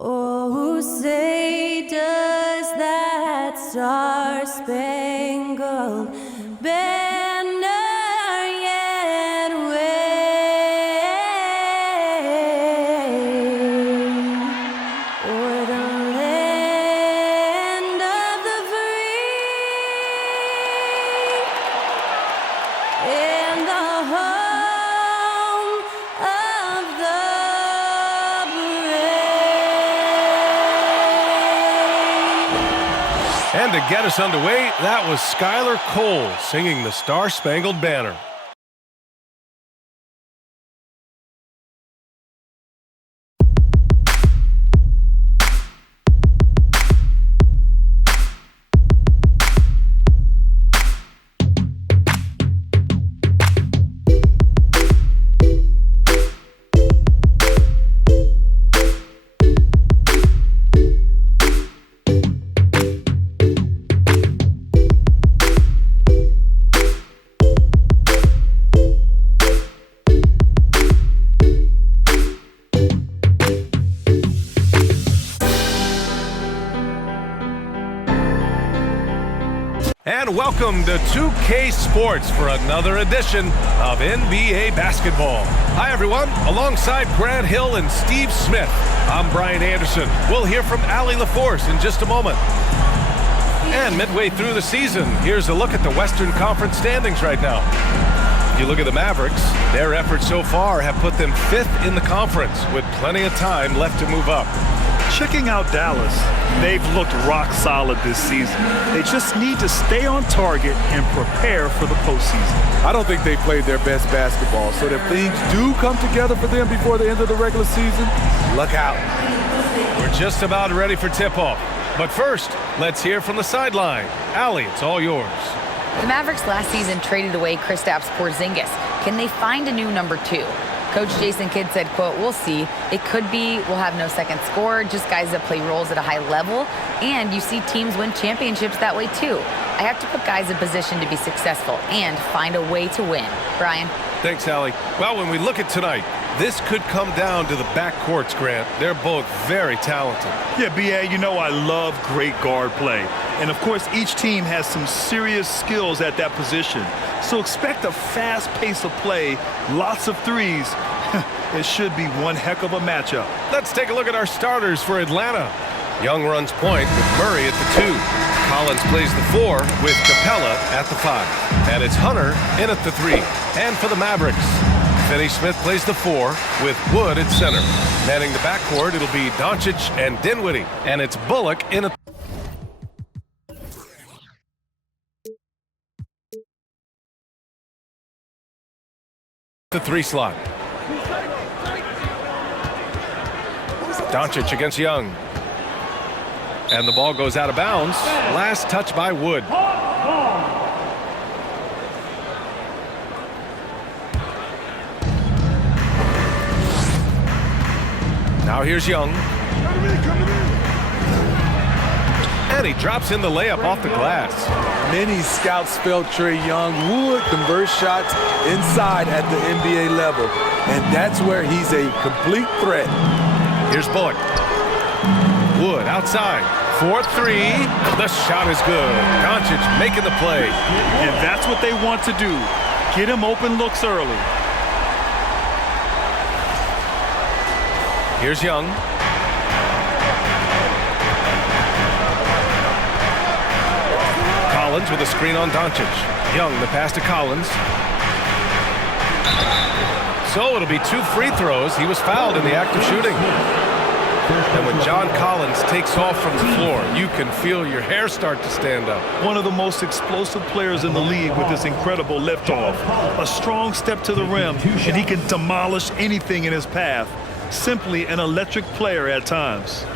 Oh, say does that star-spangled banner yet wave o'er the land of the free and the home of the And to get us underway, that was Skylar Cole singing the Star-Spangled Banner. And welcome to 2K Sports for another edition of NBA basketball. Hi everyone, alongside Grant Hill and Steve Smith, I'm Brian Anderson. We'll hear from Allie LaForce in just a moment. And midway through the season, here's a look at the Western Conference standings right now. If you look at the Mavericks, their efforts so far have put them 5th in the conference with plenty of time left to move up. Checking out Dallas, they've looked rock solid this season. They just need to stay on target and prepare for the postseason. I don't think they played their best basketball, so if things do come together for them before the end of the regular season, look out. We're just about ready for tip-off. But first, let's hear from the sideline. Allie, it's all yours. The Mavericks last season traded away Kristaps Porzingis. Can they find a new number 2? Coach Jason Kidd said, quote, "We'll see. It could be we'll have no second scorer, just guys that play roles at a high level. And you see teams win championships that way too. I have to put guys in position to be successful and find a way to win." Brian? Thanks, Allie. Well, when we look at tonight, this could come down to the backcourts, Grant. They're both very talented. Yeah, B.A., you know I love great guard play. And, of course, each team has some serious skills at that position. So expect a fast pace of play, lots of threes. It should be one heck of a matchup. Let's take a look at our starters for Atlanta. Young runs point with Murray at the 2. Collins plays the 4 with Capella at the 5. And it's Hunter in at the 3. And for the Mavericks, Finney-Smith plays the 4 with Wood at center. Manning the backcourt, it'll be Doncic and Dinwiddie. And it's Bullock in at the 3 slot. Doncic against Young. And the ball goes out of bounds. Last touch by Wood. Now here's Young. And he drops in the layup off the glass. Many scouts felt Trae Young would convert shots inside at the NBA level, and that's where he's a complete threat. Here's Bullock. Wood outside. 4-3. The shot is good. Doncic making the play. And that's what they want to do. Get him open looks early. Here's Young. Collins with a screen on Doncic. Young, the pass to Collins. So it'll be 2 free throws. He was fouled in the act of shooting. And when John Collins takes off from the floor, you can feel your hair start to stand up. One of the most explosive players in the league with this incredible liftoff. A strong step to the rim, and he can demolish anything in his path. Simply an electric player at times.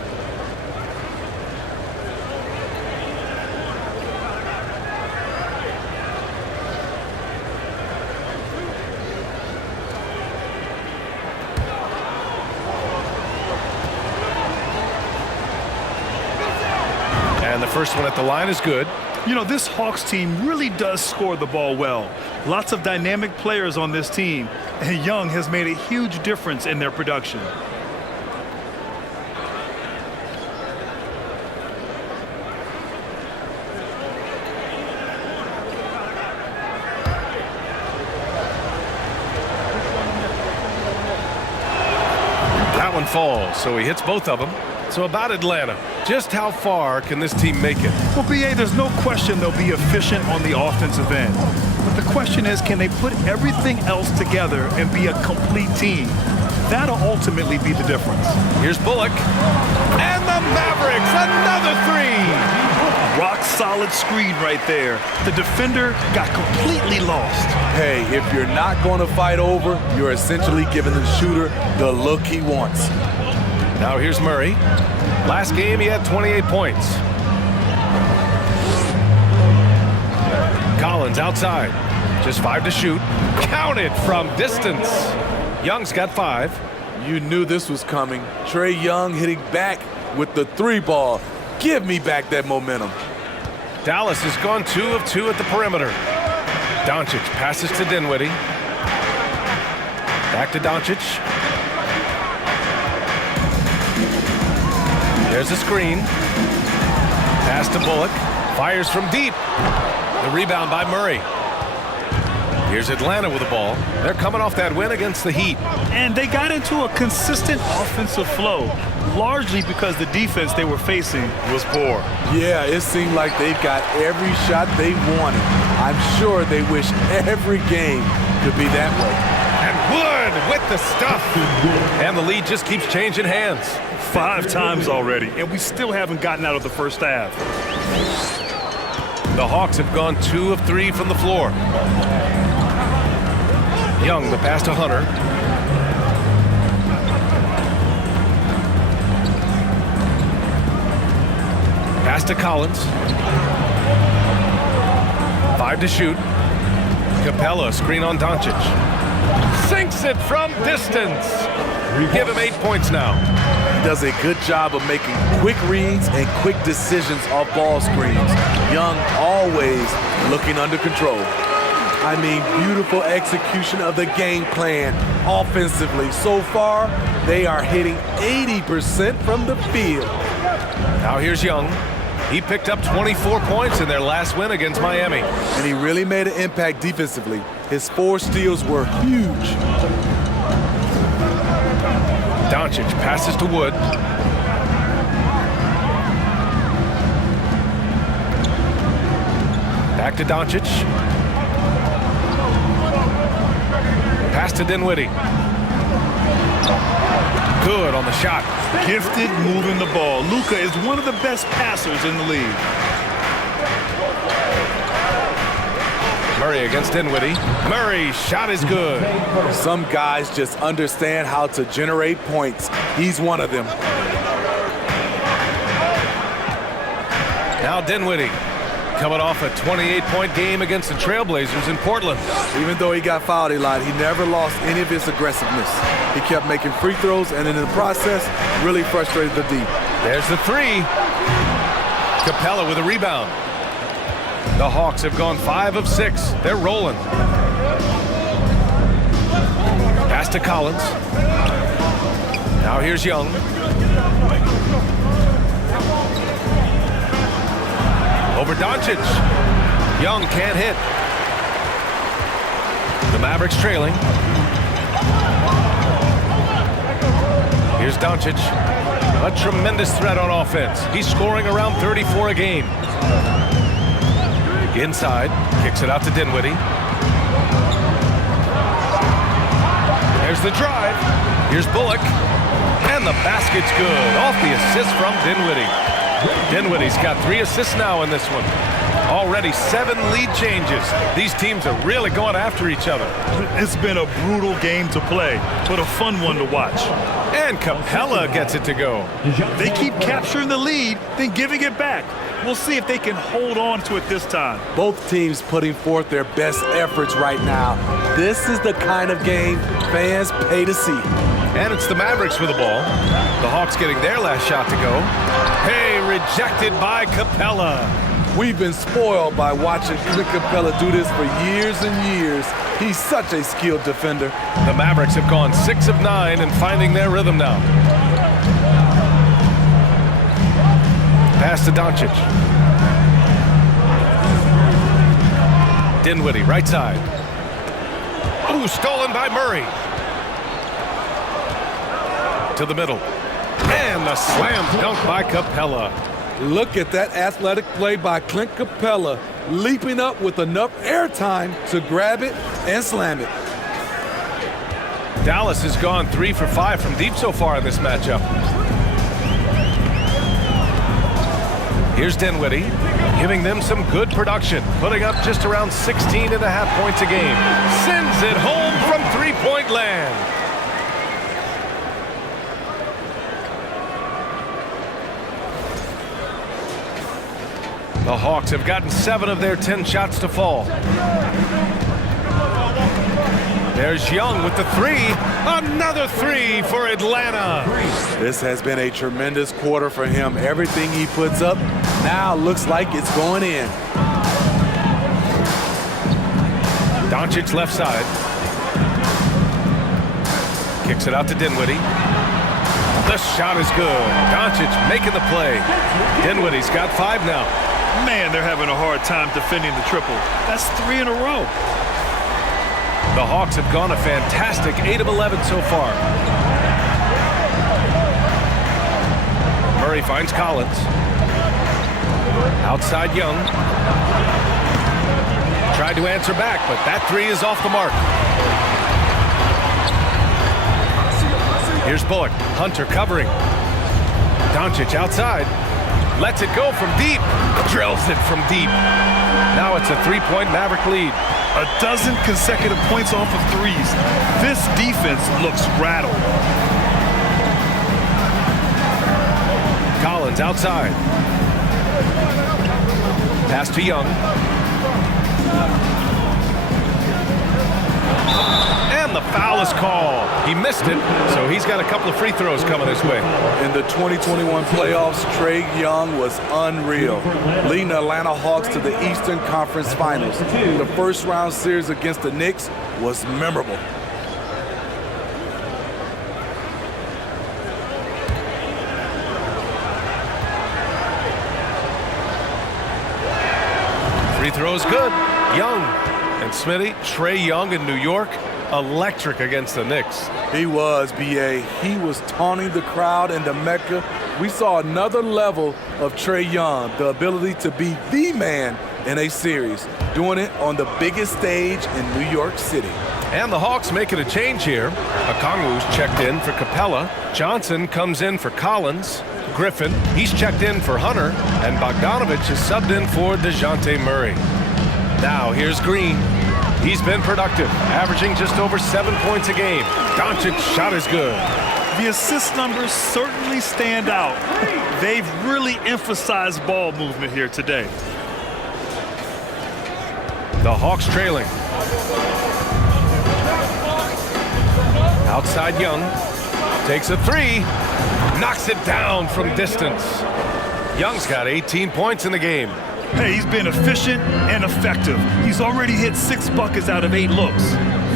And the first one at the line is good. You know, this Hawks team really does score the ball well. Lots of dynamic players on this team, and Young has made a huge difference in their production. falls, so he hits both of them. So about Atlanta, just how far can this team make it? Well, BA, there's no question they'll be efficient on the offensive end. But the question is, can they put everything else together and be a complete team? That'll ultimately be the difference. Here's Bullock. And the Mavericks, another three! Rock solid screen right there. The defender got completely lost. Hey, if you're not going to fight over, you're essentially giving the shooter the look he wants. Now here's Murray. Last game, he had 28 points. Collins outside. Just 5 to shoot. Counted from distance. Young's got 5. You knew this was coming. Trae Young hitting back with the 3 ball. Give me back that momentum. Dallas has gone 2 of 2 at the perimeter. Doncic passes to Dinwiddie. Back to Doncic. There's a screen. Pass to Bullock. Fires from deep. The rebound by Murray. Here's Atlanta with the ball. They're coming off that win against the Heat. And they got into a consistent offensive flow, largely because the defense they were facing was poor. Yeah, it seemed like they got every shot they wanted. I'm sure they wish every game could be that way. And Wood with the stuff. And the lead just keeps changing hands. 5 times already, and we still haven't gotten out of the first half. The Hawks have gone 2 of 3 from the floor. Young, the pass to Hunter. Pass to Collins. 5 to shoot. Capella, screen on Doncic. Sinks it from distance. Give him 8 points now. He does a good job of making quick reads and quick decisions off ball screens. Young always looking under control. I mean, beautiful execution of the game plan offensively. So far, they are hitting 80% from the field. Now here's Young. He picked up 24 points in their last win against Miami. And he really made an impact defensively. His 4 steals were huge. Doncic passes to Wood. Back to Doncic. Pass to Dinwiddie. Good on the shot. Gifted moving the ball. Luka is one of the best passers in the league. Murray against Dinwiddie. Murray's shot is good. Some guys just understand how to generate points. He's one of them. Now Dinwiddie, coming off a 28-point game against the Trailblazers in Portland. Even though he got fouled a lot, he never lost any of his aggressiveness. He kept making free throws, and in the process, really frustrated the D. There's the 3. Capella with a rebound. The Hawks have gone 5 of 6. They're rolling. Pass to Collins. Now here's Young. Over Doncic. Young can't hit. The Mavericks trailing. Here's Doncic. A tremendous threat on offense. He's scoring around 34 a game. Inside, kicks it out to Dinwiddie. There's the drive. Here's Bullock. And the basket's good. Off the assist from Dinwiddie. Dinwiddie's got 3 assists now in this one. Already 7 lead changes. These teams are really going after each other. It's been a brutal game to play, but a fun one to watch. And Capella gets it to go. They keep capturing the lead, then giving it back. We'll see if they can hold on to it this time. Both teams putting forth their best efforts right now. This is the kind of game fans pay to see. And it's the Mavericks with the ball. The Hawks getting their last shot to go. Hey, rejected by Capella. We've been spoiled by watching Clint Capella do this for years and years. He's such a skilled defender. The Mavericks have gone 6 of 9 and finding their rhythm now. Pass to Doncic. Dinwiddie, right side. Ooh, stolen by Murray. to the middle. And the slam dunk by Capella. Look at that athletic play by Clint Capella, leaping up with enough airtime to grab it and slam it. Dallas has gone 3 for 5 from deep so far in this matchup. Here's Dinwiddie, giving them some good production, putting up just around 16.5 points a game. Sends it home from three-point land. The Hawks have gotten 7 of their 10 shots to fall. There's Young with the 3. Another 3 for Atlanta. This has been a tremendous quarter for him. Everything he puts up now looks like it's going in. Doncic left side. Kicks it out to Dinwiddie. The shot is good. Doncic making the play. Dinwiddie's got 5 now. Man, they're having a hard time defending the triple. That's 3 in a row. The Hawks have gone a fantastic 8 of 11 so far. Murray finds Collins. Outside Young. Tried to answer back, but that 3 is off the mark. Here's Bullock. Hunter covering. Doncic outside. Lets it go from deep. Drills it from deep. Now it's a 3-point Maverick lead. A dozen consecutive points off of 3s. This defense looks rattled. Collins outside. Pass to Young. And the foul is called. He missed it, so he's got a couple of free throws coming his way. In the 2021 playoffs, Trae Young was unreal, leading the Atlanta Hawks to the Eastern Conference Finals. The first round series against the Knicks was memorable. Free throws good. Young and Smitty. Trae Young in New York. Electric against the Knicks. He was, B.A. He was taunting the crowd in the Mecca. We saw another level of Trae Young, the ability to be the man in a series, doing it on the biggest stage in New York City. And the Hawks making a change here. Okongwu's checked in for Capella. Johnson comes in for Collins. Griffin, he's checked in for Hunter. And Bogdanovich is subbed in for DeJounte Murray. Now here's Green. He's been productive, averaging just over 7 points a game. Doncic's shot is good. The assist numbers certainly stand out. They've really emphasized ball movement here today. The Hawks trailing. Outside Young. Takes a 3. Knocks it down from distance. Young's got 18 points in the game. Hey, he's been efficient and effective. He's already hit 6 buckets out of 8 looks.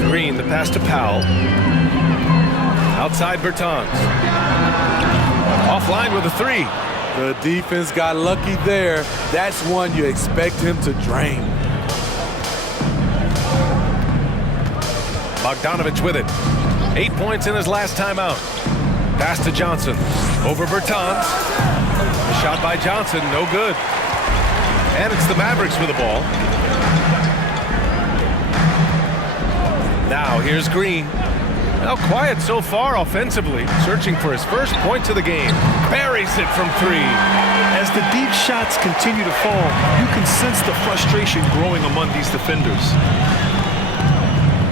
Green, the pass to Powell. Outside Bertans. Offline with a 3. The defense got lucky there. That's one you expect him to drain. Bogdanovich with it. 8 points in his last time out. Pass to Johnson. Over Bertans. The shot by Johnson, no good. And it's the Mavericks with the ball. Now here's Green. Now quiet so far offensively, searching for his first points of the game. Buries it from 3. As the deep shots continue to fall, you can sense the frustration growing among these defenders.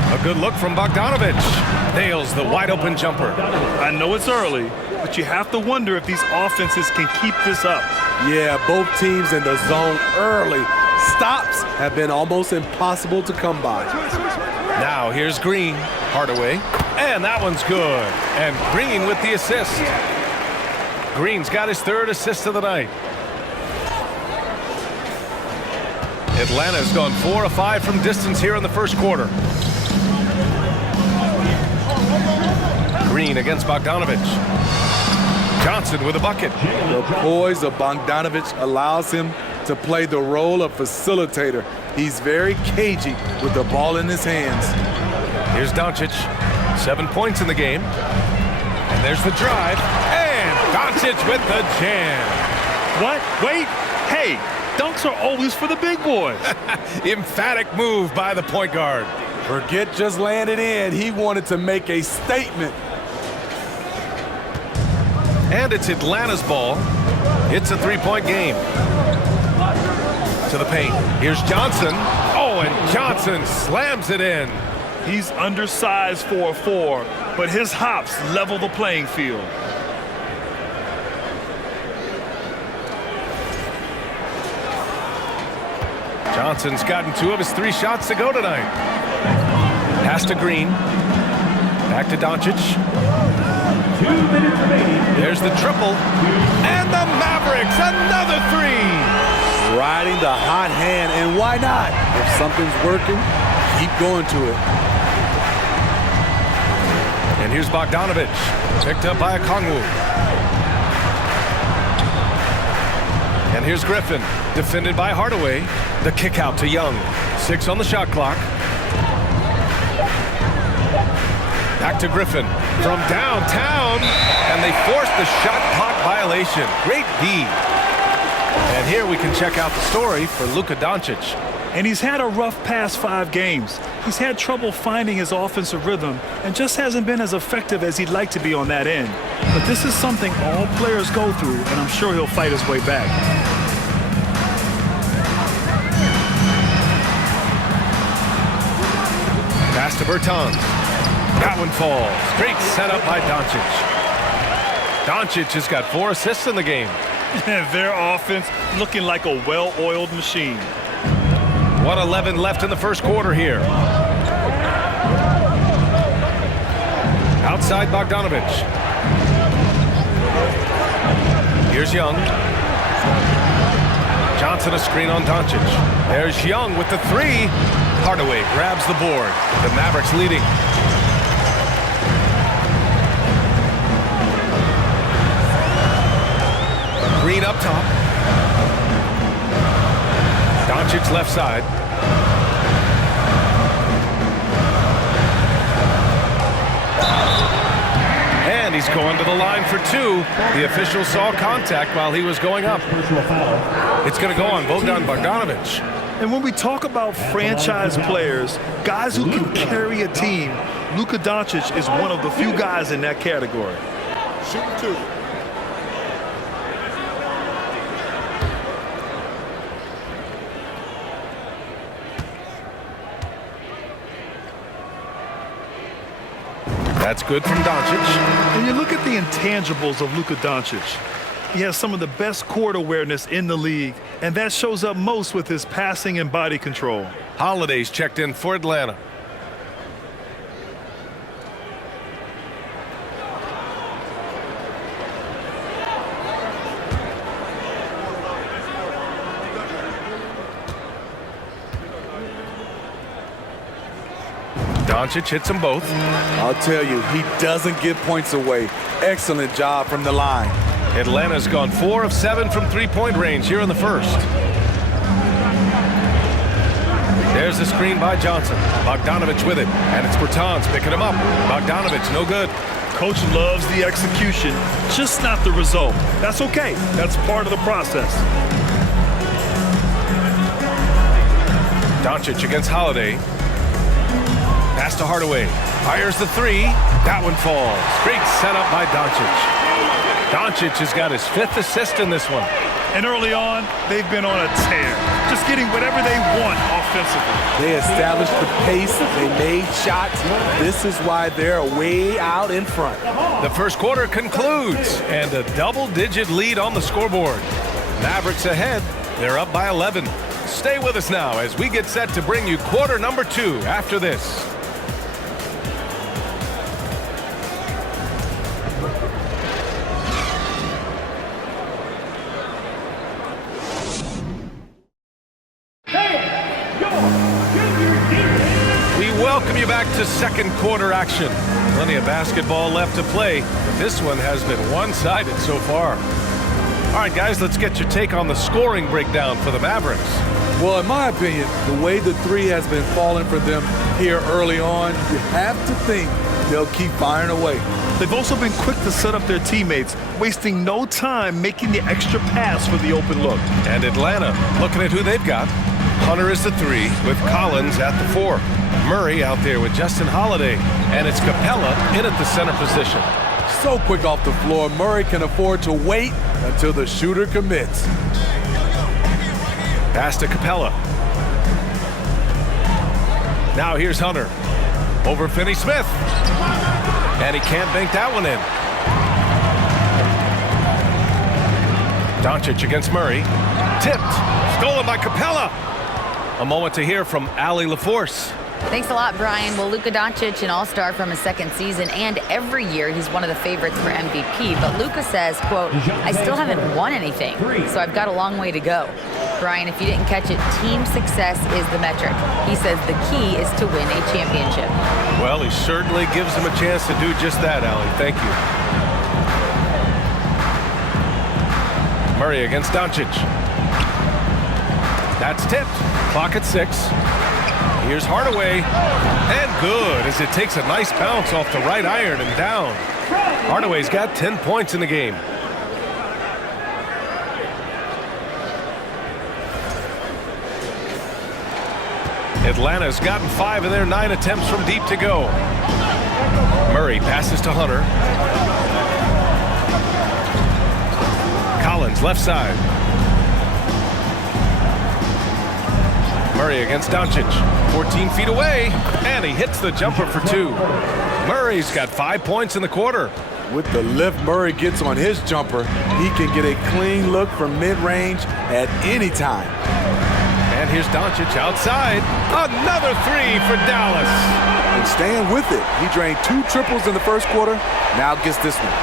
A good look from Bogdanovich. Nails the wide open jumper. I know it's early, but you have to wonder if these offenses can keep this up. Yeah, both teams in the zone early. Stops have been almost impossible to come by. Now here's Green. Hardaway. And that one's good. And Green with the assist. Green's got his 3rd assist of the night. Atlanta's gone 4 of 5 from distance here in the first quarter. Green against Bogdanovich. Johnson with a bucket. The poise of Bogdanovich allows him to play the role of facilitator. He's very cagey with the ball in his hands. Here's Doncic. 7 points in the game. And there's the drive. And Doncic with the jam. What? Wait. Hey, dunks are always for the big boys. Emphatic move by the point guard. Forget just landing in. He wanted to make a statement. And it's Atlanta's ball. It's a three-point game. To the paint. Here's Johnson. Oh, and Johnson slams it in. He's undersized for a 4, but his hops level the playing field. Johnson's gotten 2 of his 3 shots to go tonight. Pass to Green. Back to Doncic. 2 minutes remaining. There's the triple. And the Mavericks, another 3. Riding the hot hand, and why not? If something's working, keep going to it. And here's Bogdanovich, picked up by Okongwu. And here's Griffin, defended by Hardaway. The kick out to Young. 6 on the shot clock. Back to Griffin from downtown, and they forced the shot clock violation. Great D. And here we can check out the story for Luka Doncic. And he's had a rough past 5 games. He's had trouble finding his offensive rhythm and just hasn't been as effective as he'd like to be on that end. But this is something all players go through, and I'm sure he'll fight his way back. Pass to Bertans. That one falls. Great setup by Doncic. Doncic has got 4 assists in the game. Their offense looking like a well-oiled machine. 1:11 left in the first quarter here. Outside Bogdanovich. Here's Young. Johnson a screen on Doncic. There's Young with the 3. Hardaway grabs the board. The Mavericks leading. Green up top. Doncic left side. And he's going to the line for 2. The official saw contact while he was going up. It's going to go on Bogdan Bogdanovich. And when we talk about franchise players, guys who can carry a team, Luka Doncic is one of the few guys in that category. Shooting 2. That's good from Doncic. And you look at the intangibles of Luka Doncic. He has some of the best court awareness in the league, and that shows up most with his passing and body control. Holiday's checked in for Atlanta. Doncic hits them both. I'll tell you, he doesn't give points away. Excellent job from the line. Atlanta's gone 4 of 7 from 3-point range here in the first. There's the screen by Johnson. Bogdanovich with it, and it's Bertans picking him up. Bogdanovich, no good. Coach loves the execution, just not the result. That's okay. That's part of the process. Doncic against Holiday. Pass to Hardaway. Fires the 3. That one falls. Great setup by Doncic. Doncic has got his 5th assist in this one. And early on, they've been on a tear, just getting whatever they want offensively. They established the pace. They made shots. This is why they're way out in front. The first quarter concludes, and a double-digit lead on the scoreboard. Mavericks ahead. They're up by 11. Stay with us now as we get set to bring you quarter number 2 after this. Welcome you back to second quarter action. Plenty of basketball left to play, but this one has been one-sided so far. All right, guys, let's get your take on the scoring breakdown for the Mavericks. Well, in my opinion, the way the 3 has been falling for them here early on, you have to think they'll keep firing away. They've also been quick to set up their teammates, wasting no time making the extra pass for the open look. And Atlanta, looking at who they've got. Hunter is the 3 with Collins at the 4. Murray out there with Justin Holiday. And it's Capella in at the center position. So quick off the floor, Murray can afford to wait until the shooter commits. Pass to Capella. Now here's Hunter. Over Finney-Smith. And he can't bank that one in. Doncic against Murray. Tipped. Stolen by Capella. A moment to hear from Allie LaForce. Thanks a lot, Brian. Well, Luka Doncic, an all-star from his second season, and every year he's one of the favorites for MVP. But Luka says, quote, I still haven't won anything, so I've got a long way to go. Brian, if you didn't catch it, team success is the metric. He says the key is to win a championship. Well, he certainly gives him a chance to do just that, Allie. Thank you. Murray against Doncic. That's tipped. Clock at 6. Here's Hardaway, and good as it takes a nice bounce off the right iron and down. Hardaway's got 10 points in the game. Atlanta's gotten 5 of their 9 attempts from deep to go. Murray passes to Hunter. Collins left side. Murray against Doncic, 14 feet away, and he hits the jumper for 2. Murray's got 5 points in the quarter. With the lift Murray gets on his jumper, he can get a clean look from mid-range at any time. And here's Doncic outside. Another 3 for Dallas. And staying with it, he drained 2 triples in the first quarter, now gets this one.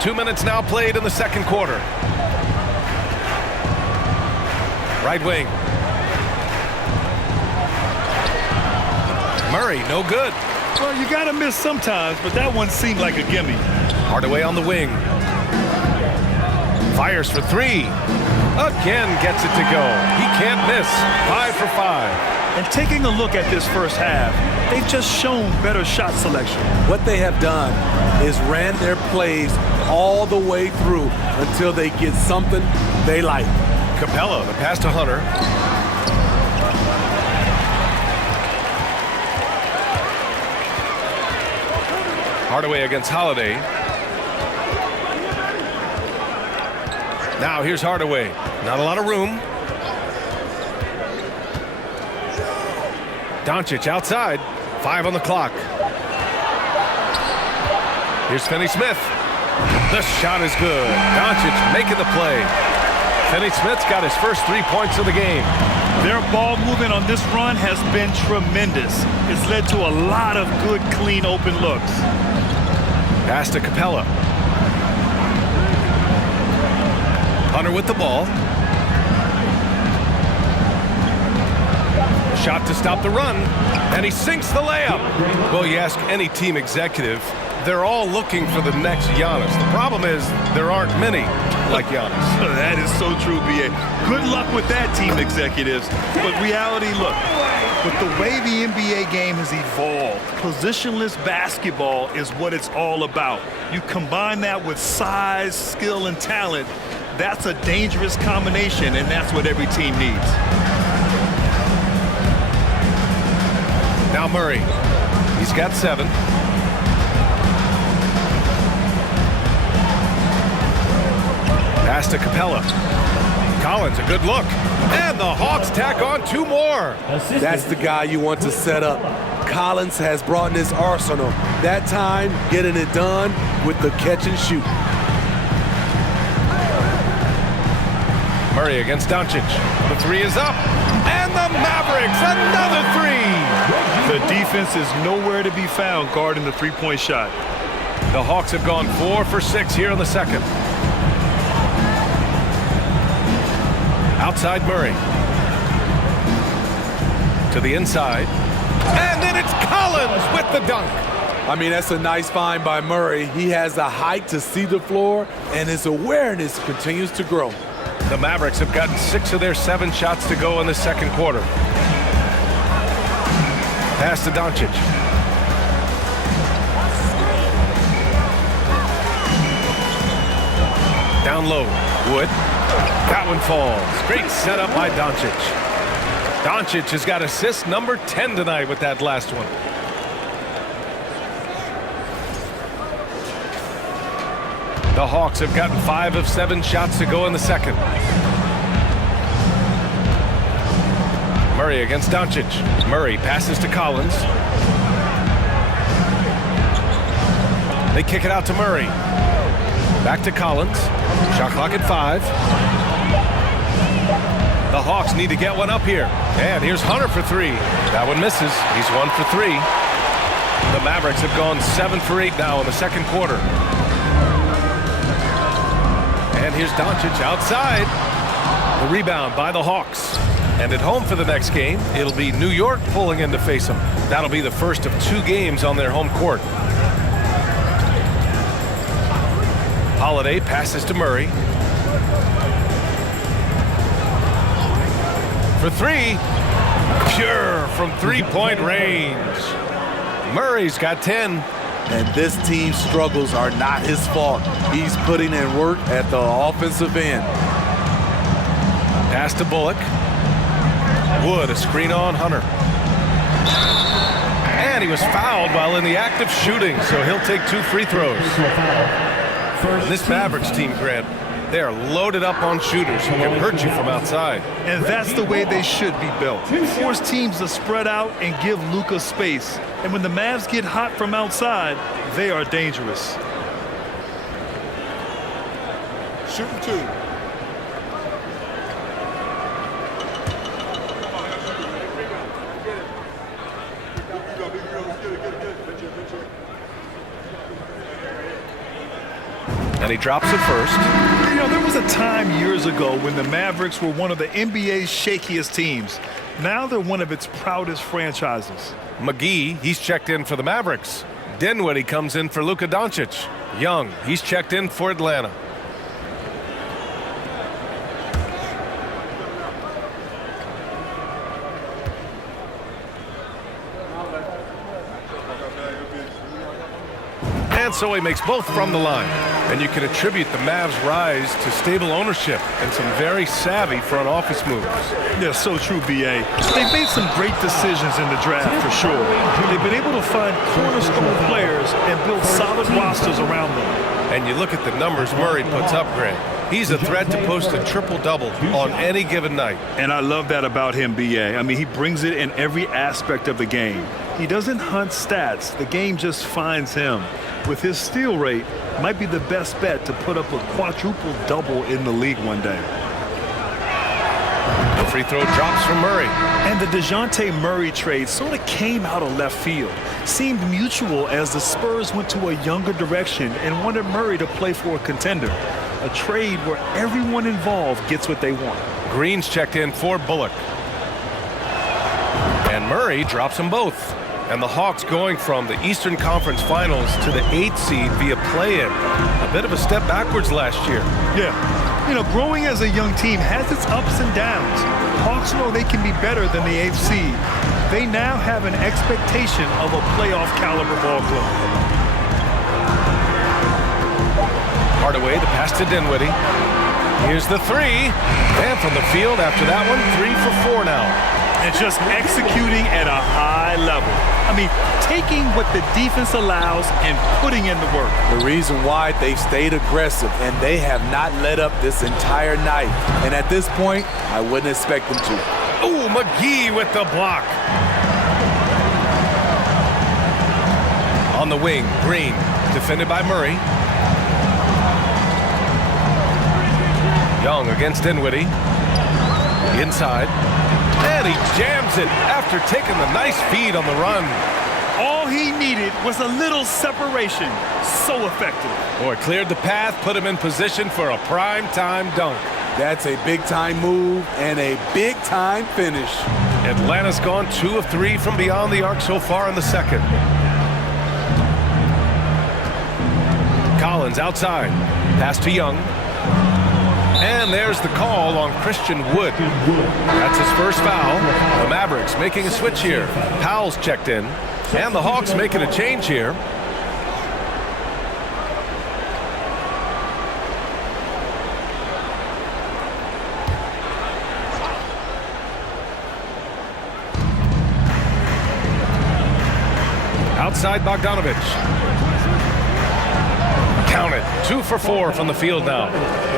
Two minutes now played in the second quarter. Right wing. Murray, no good. Well, you got to miss sometimes, but that one seemed like a gimme. Hardaway on the wing. Fires for 3. Again gets it to go. He can't miss. 5 for 5. And taking a look at this first half, they've just shown better shot selection. What they have done is ran their plays all the way through until they get something they like. Capella, the pass to Hunter. Hardaway against Holiday. Now here's Hardaway. Not a lot of room. Doncic outside. 5 on the clock. Here's Finney-Smith. The shot is good. Doncic making the play. Finney-Smith's got his first 3 points of the game. Their ball movement on this run has been tremendous. It's led to a lot of good, clean, open looks. Pass to Capella. Hunter with the ball. Shot to stop the run, and he sinks the layup. Well, you ask any team executive, they're all looking for the next Giannis. The problem is there aren't many like Giannis. That is so true, B.A. Good luck with that, team executives. But reality, look, with the way the NBA game has evolved, positionless basketball is what it's all about. You combine that with size, skill, and talent, that's a dangerous combination, and that's what every team needs. Now Murray, he's got 7. Pass to Capella. Collins, a good look. And the Hawks tack on 2 more. That's the guy you want to set up. Collins has brought in his arsenal. That time, getting it done with the catch and shoot. Murray against Doncic. The 3 is up. And the Mavericks, another 3. The defense is nowhere to be found guarding the three-point shot. The Hawks have gone 4 for 6 here in the second. Outside Murray. To the inside. And then it's Collins with the dunk. I mean, that's a nice find by Murray. He has the height to see the floor, and his awareness continues to grow. The Mavericks have gotten 6 of their 7 shots to go in the second quarter. Pass to Doncic. Down low, Wood. That one falls. Great setup by Doncic. Doncic has got assist number 10 tonight with that last one. The Hawks have gotten 5 of 7 shots to go in the second. Murray against Doncic. Murray passes to Collins. They kick it out to Murray. Back to Collins. Shot clock at 5. The Hawks need to get one up here. And here's Hunter for 3. That one misses. He's 1 for 3. The Mavericks have gone 7 for 8 now in the second quarter. And here's Doncic outside. The rebound by the Hawks. And at home for the next game, it'll be New York pulling in to face them. That'll be the first of 2 games on their home court. Holiday passes to Murray. For 3. Pure from 3-point range. Murray's got 10. And this team's struggles are not his fault. He's putting in work at the offensive end. Pass to Bullock. Wood, a screen on Hunter. And he was fouled while in the act of shooting, so he'll take 2 free throws. And this Mavericks team, Grant, they are loaded up on shooters who can hurt you from outside. And that's the way they should be built. Force teams to spread out and give Luka space. And when the Mavs get hot from outside, they are dangerous. Shooting 2. And he drops it first. You know, there was a time years ago when the Mavericks were one of the NBA's shakiest teams. Now they're one of its proudest franchises. McGee, he's checked in for the Mavericks. Dinwiddie comes in for Luka Doncic. Young, he's checked in for Atlanta. And so he makes both from the line. And you can attribute the Mavs' rise to stable ownership and some very savvy front office moves. Yeah, so true, B.A. They've made some great decisions in the draft for sure. They've been able to find cornerstone players and build solid rosters around them. And you look at the numbers Murray puts up, Grant. He's a threat to post a triple-double on any given night. And I love that about him, B.A. I mean, he brings it in every aspect of the game. He doesn't hunt stats. The game just finds him. With his steal rate, might be the best bet to put up a quadruple-double in the league one day. The free throw drops from Murray. And the DeJounte Murray trade sort of came out of left field. Seemed mutual as the Spurs went to a younger direction and wanted Murray to play for a contender. A trade where everyone involved gets what they want. Green's checked in for Bullock. And Murray drops them both. And the Hawks going from the Eastern Conference Finals to the 8th seed via play-in. A bit of a step backwards last year. Yeah. You know, growing as a young team has its ups and downs. Hawks know they can be better than the 8th seed. They now have an expectation of a playoff caliber ball club. Hardaway, the pass to Dinwiddie. Here's the 3. And from the field after that one, 3 for 4 now. And just executing at a high level. I mean, taking what the defense allows and putting in the work. The reason why they stayed aggressive, and they have not let up this entire night. And at this point, I wouldn't expect them to. Ooh, McGee with the block. On the wing, Green, defended by Murray. Young against Dinwiddie. Inside. And he jams it after taking the nice feed on the run. All he needed was a little separation. So effective. Boy, cleared the path, put him in position for a prime-time dunk. That's a big-time move and a big-time finish. Atlanta's gone 2 of 3 from beyond the arc so far in the second. Collins outside. Pass to Young. And there's the call on Christian Wood. That's his first foul. The Mavericks making a switch here. Powell's checked in. And the Hawks making a change here. Outside Bogdanovich. Count it. 2 for 4 from the field now.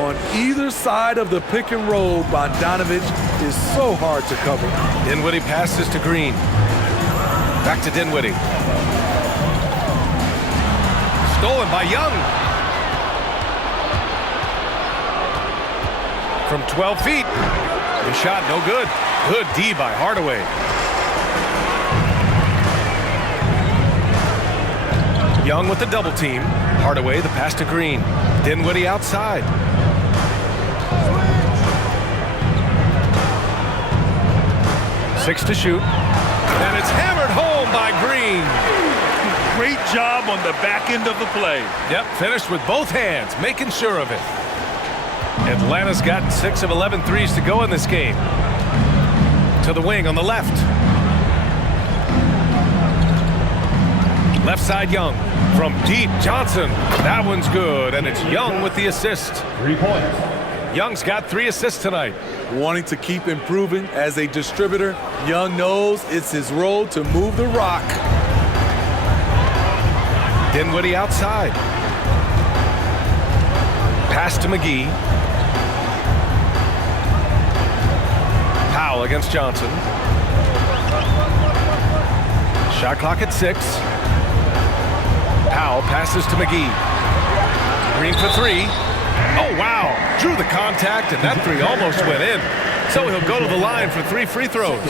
On either side of the pick and roll, Bogdanovich is so hard to cover. Dinwiddie passes to Green. Back to Dinwiddie. Stolen by Young. From 12 feet. The shot no good. Good D by Hardaway. Young with the double team. Hardaway the pass to Green. Dinwiddie outside. Six to shoot. And it's hammered home by Green. Great job on the back end of the play. Yep, finished with both hands, making sure of it. Atlanta's gotten 6 of 11 threes to go in this game. To the wing on the left. Left side Young. From deep, Johnson. That one's good, and it's Young with the assist. 3 points. Young's got 3 assists tonight. Wanting to keep improving as a distributor, Young knows it's his role to move the rock. Dinwiddie outside. Pass to McGee. Powell against Johnson. Shot clock at 6. Powell passes to McGee. Green for 3. Oh, wow. Drew the contact, and that 3 almost went in. So he'll go to the line for 3 free throws.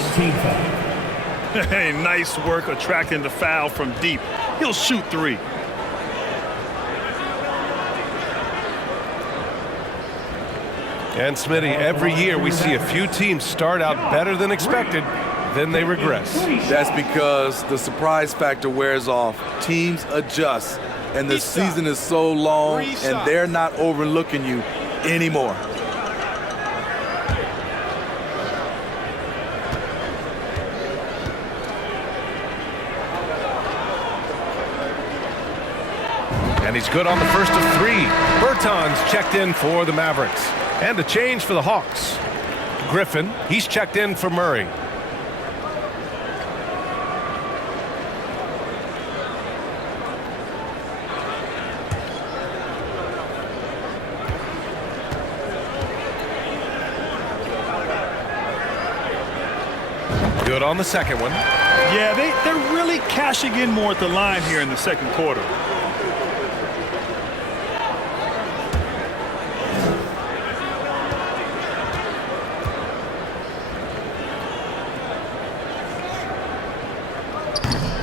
Hey, nice work attracting the foul from deep. He'll shoot 3. And Smitty, every year we see a few teams start out better than expected, then they regress. That's because the surprise factor wears off. Teams adjust, and the season is so long, and they're not overlooking you anymore. And he's good on the first of 3. Bertans checked in for the Mavericks. And a change for the Hawks. Griffin, he's checked in for Murray. Good on the second one. Yeah, they're really cashing in more at the line here in the second quarter.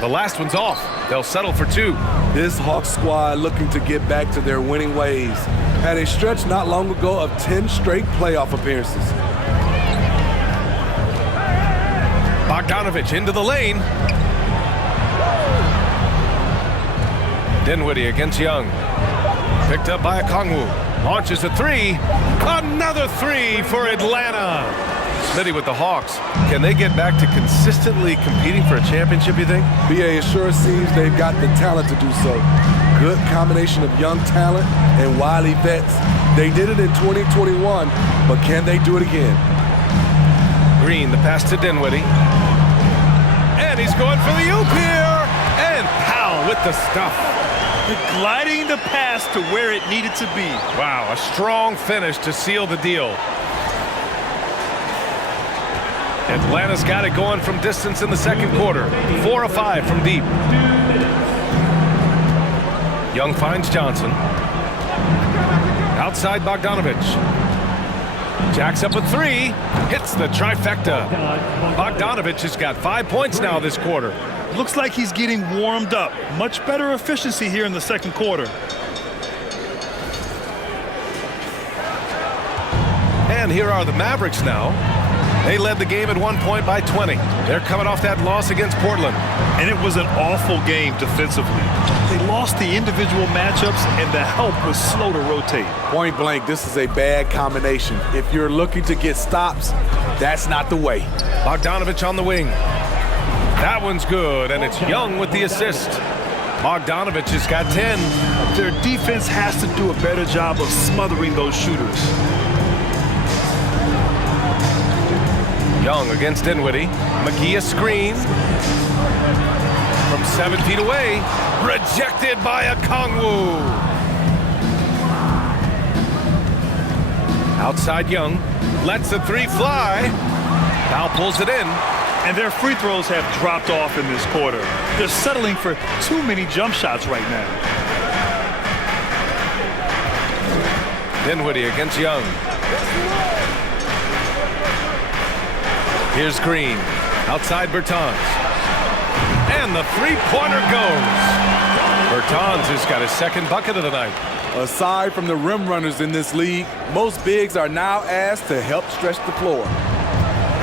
The last one's off. They'll settle for 2. This Hawks squad looking to get back to their winning ways. Had a stretch not long ago of 10 straight playoff appearances. Bogdanovich into the lane. Dinwiddie against Young. Picked up by Okongwu. Launches a 3. Another 3 for Atlanta. Smitty with the Hawks. Can they get back to consistently competing for a championship, you think? BA, it sure seems they've got the talent to do so. Good combination of young talent and wily vets. They did it in 2021, but can they do it again? Green, the pass to Dinwiddie. And he's going for the oop here. And Powell with the stuff. Gliding the pass to where it needed to be. Wow, a strong finish to seal the deal. Atlanta's got it going from distance in the second quarter. 4 of 5 from deep. Young finds Johnson. Outside Bogdanovich. Jacks up a 3. Hits the trifecta. Bogdanovich has got 5 points now this quarter. Looks like he's getting warmed up. Much better efficiency here in the second quarter. And here are the Mavericks now. They led the game at one point by 20. They're coming off that loss against Portland. And it was an awful game defensively. They lost the individual matchups, and the help was slow to rotate. Point blank, this is a bad combination. If you're looking to get stops, that's not the way. Bogdanovich on the wing. That one's good, and it's Young with the assist. Bogdanovich has got 10. Their defense has to do a better job of smothering those shooters. Young against Dinwiddie. McGee a screen. From 7 feet away. Rejected by Okongwu. Outside Young. Lets the three fly. Now pulls it in. And their free throws have dropped off in this quarter. They're settling for too many jump shots right now. Dinwiddie against Young. Here's Green. Outside Bertans. And the three-pointer goes. Bertans has got his second bucket of the night. Aside from the rim runners in this league, most bigs are now asked to help stretch the floor.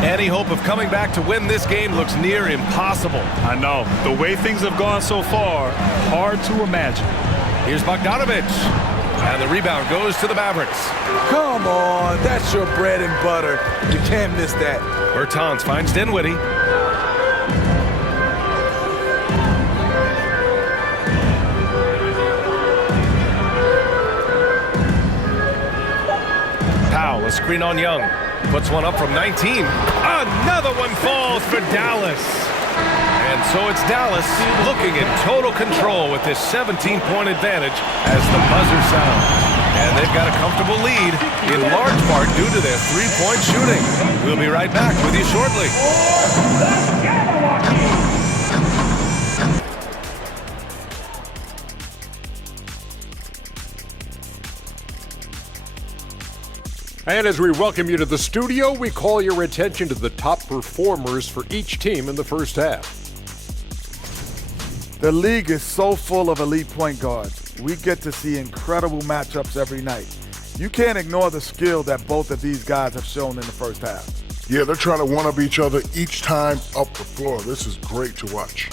Any hope of coming back to win this game looks near impossible. I know. The way things have gone so far, hard to imagine. Here's Bogdanovich. And the rebound goes to the Mavericks. Come on, that's your bread and butter. You can't miss that. Bertans finds Dinwiddie. Powell, a screen on Young. Puts one up from 19. Another one falls for Dallas. And so it's Dallas looking in total control with this 17-point advantage as the buzzer sounds. And they've got a comfortable lead, in large part due to their three-point shooting. We'll be right back with you shortly. And as we welcome you to the studio, we call your attention to the top performers for each team in the first half. The league is so full of elite point guards. We get to see incredible matchups every night. You can't ignore the skill that both of these guys have shown in the first half. Yeah, they're trying to one-up each other each time up the floor. This is great to watch.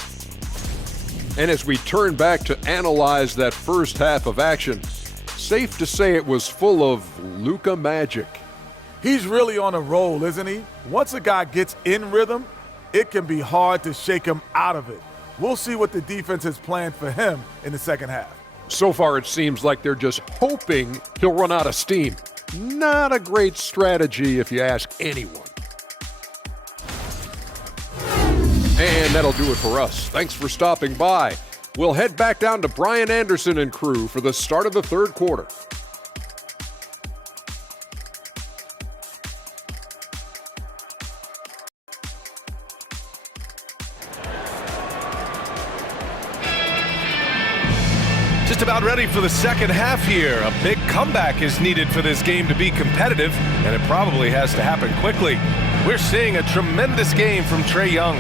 And as we turn back to analyze that first half of action, safe to say it was full of Luka magic. He's really on a roll, isn't he? Once a guy gets in rhythm, it can be hard to shake him out of it. We'll see what the defense has planned for him in the second half. So far, it seems like they're just hoping he'll run out of steam. Not a great strategy if you ask anyone. And that'll do it for us. Thanks for stopping by. We'll head back down to Brian Anderson and crew for the start of the third quarter. Just about ready for the second half here. A big comeback is needed for this game to be competitive, and it probably has to happen quickly. We're seeing a tremendous game from Trae Young.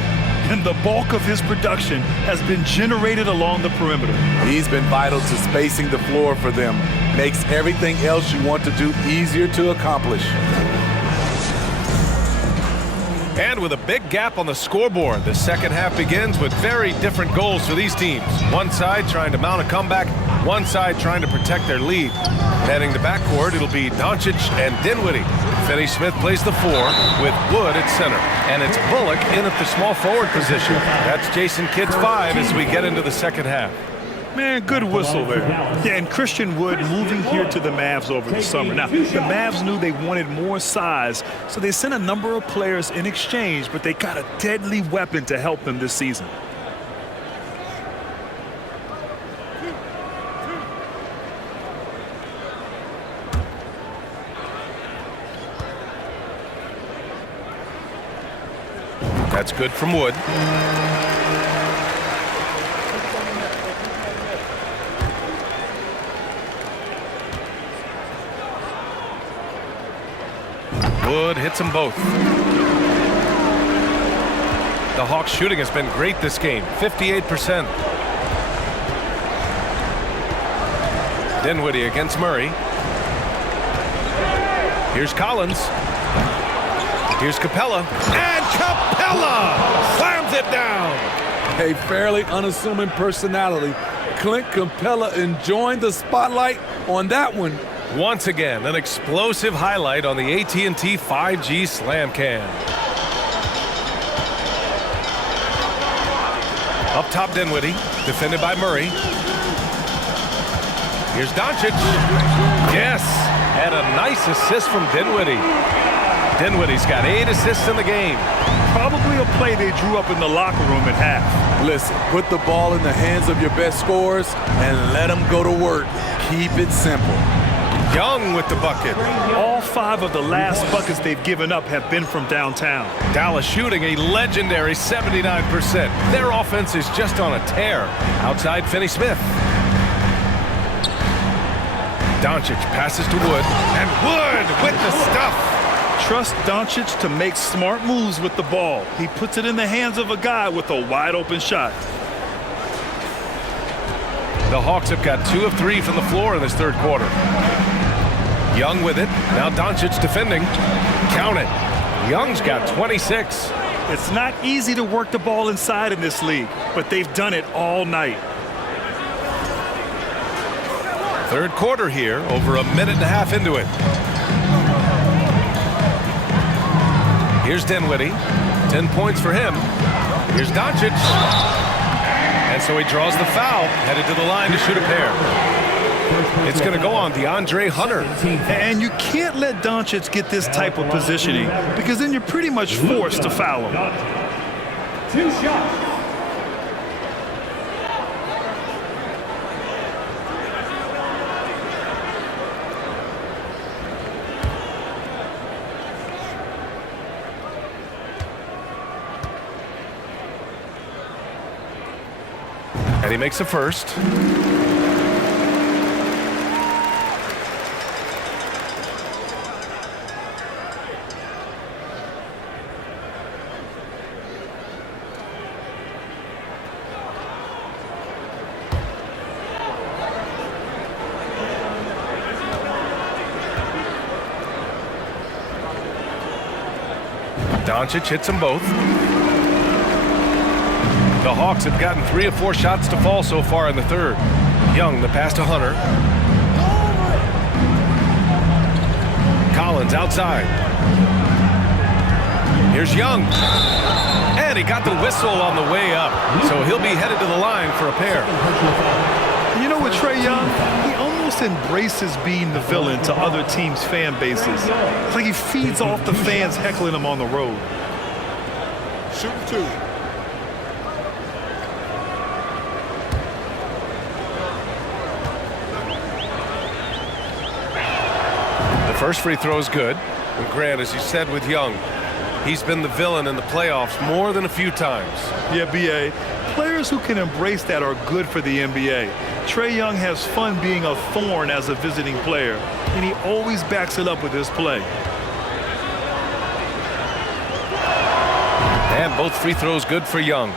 And the bulk of his production has been generated along the perimeter. He's been vital to spacing the floor for them. Makes everything else you want to do easier to accomplish. And with a big gap on the scoreboard, the second half begins with very different goals for these teams. One side trying to mount a comeback, one side trying to protect their lead. Heading to backcourt, it'll be Doncic and Dinwiddie. Finney-Smith plays the 4 with Wood at center. And it's Bullock in at the small forward position. That's Jason Kidd's 5 as we get into the second half. Man, good whistle there. Yeah, and Christian Wood moving here to the Mavs over the summer. Now, the Mavs knew they wanted more size, so they sent a number of players in exchange, but they got a deadly weapon to help them this season. That's good from Wood. Wood hits them both. The Hawks shooting has been great this game, 58%. Dinwiddie against Murray. Here's Collins. Here's Capella. And Capella slams it down. A fairly unassuming personality Clint Capella enjoying the spotlight on that one. Once again, an explosive highlight on the AT&T 5G Slam Cam. Up top, Dinwiddie, defended by Murray. Here's Doncic. Yes, and a nice assist from Dinwiddie. Dinwiddie's got 8 assists in the game. Probably a play they drew up in the locker room at half. Listen, put the ball in the hands of your best scorers and let them go to work. Keep it simple. Young with the bucket. All 5 of the last buckets they've given up have been from downtown. Dallas shooting a legendary 79%. Their offense is just on a tear. Outside, Finney-Smith. Doncic passes to Wood, and Wood with the stuff. Trust Doncic to make smart moves with the ball. He puts it in the hands of a guy with a wide-open shot. The Hawks have got 2 of 3 from the floor in this third quarter. Young with it. Now Doncic defending. Count it. Young's got 26. It's not easy to work the ball inside in this league, but they've done it all night. Third quarter here, over a minute and a half into it. Here's Dinwiddie. 10 points for him. Here's Doncic. And so he draws the foul, headed to the line to shoot a pair. It's going to go on DeAndre Hunter. And you can't let Doncic get this type of positioning, because then you're pretty much forced to foul him. 2 shots. And he makes the first. Doncic hits them both. The Hawks have gotten 3 of 4 shots to fall so far in the third. Young, the pass to Hunter. Collins outside. Here's Young. And he got the whistle on the way up. So he'll be headed to the line for a pair. You know what, Trae Young? He almost embraces being the villain to other teams' fan bases. It's like he feeds off the fans heckling him on the road. Shooting 2. First free throw is good. And Grant, as you said with Young, he's been the villain in the playoffs more than a few times. Yeah, B.A. Players who can embrace that are good for the NBA. Trae Young has fun being a thorn as a visiting player, and he always backs it up with his play. And both free throws good for Young.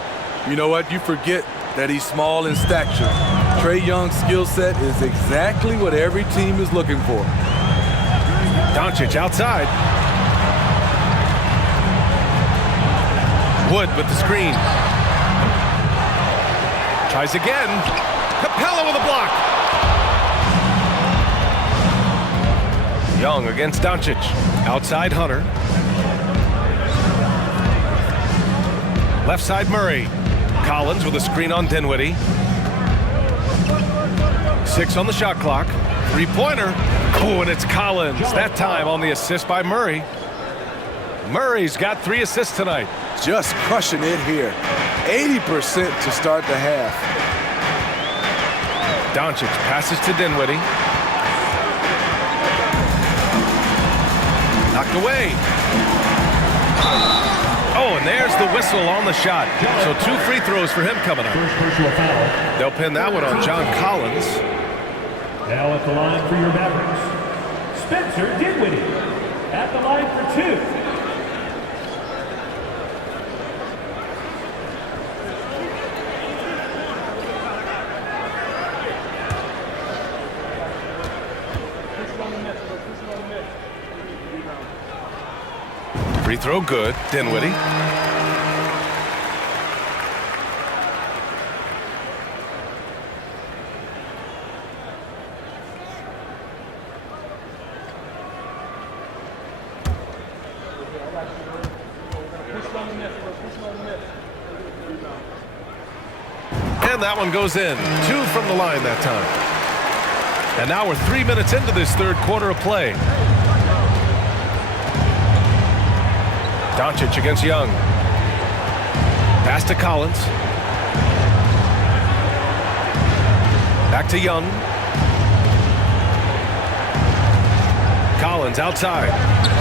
You know what? You forget that he's small in stature. Trae Young's skill set is exactly what every team is looking for. Doncic outside. Wood with the screen. Tries again. Capella with a block. Young against Doncic. Outside Hunter. Left side Murray. Collins with a screen on Dinwiddie. 6 on the shot clock. Three-pointer. Oh, and it's Collins. That time on the assist by Murray. Murray's got 3 assists tonight. Just crushing it here. 80% to start the half. Doncic passes to Dinwiddie. Knocked away. Oh, and there's the whistle on the shot. So 2 free throws for him coming up. First personal foul. They'll pin that one on John Collins. Now at the line for your Mavericks, Spencer Dinwiddie. At the line for 2. Free throw good. Dinwiddie. And that one goes in. 2 from the line that time. And now we're 3 minutes into this third quarter of play. Doncic against Young. Pass to Collins. Back to Young. Collins outside.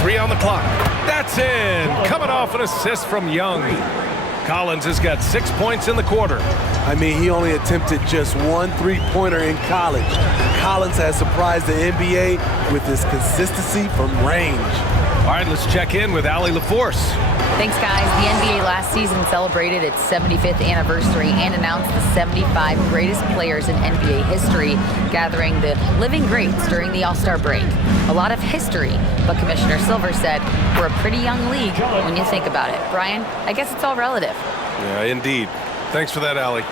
3 on the clock. That's in. Coming off an assist from Young. Collins has got 6 points in the quarter. I mean, he only attempted just 1 three-pointer in college. Collins has surprised the NBA with his consistency from range. All right, let's check in with Allie LaForce. Thanks, guys. The NBA last season celebrated its 75th anniversary and announced the 75 greatest players in NBA history, gathering the living greats during the All-Star break. A lot of history, but Commissioner Silver said we're a pretty young league when you think about it. Brian, I guess it's all relative. Yeah, indeed. Thanks for that, Allie.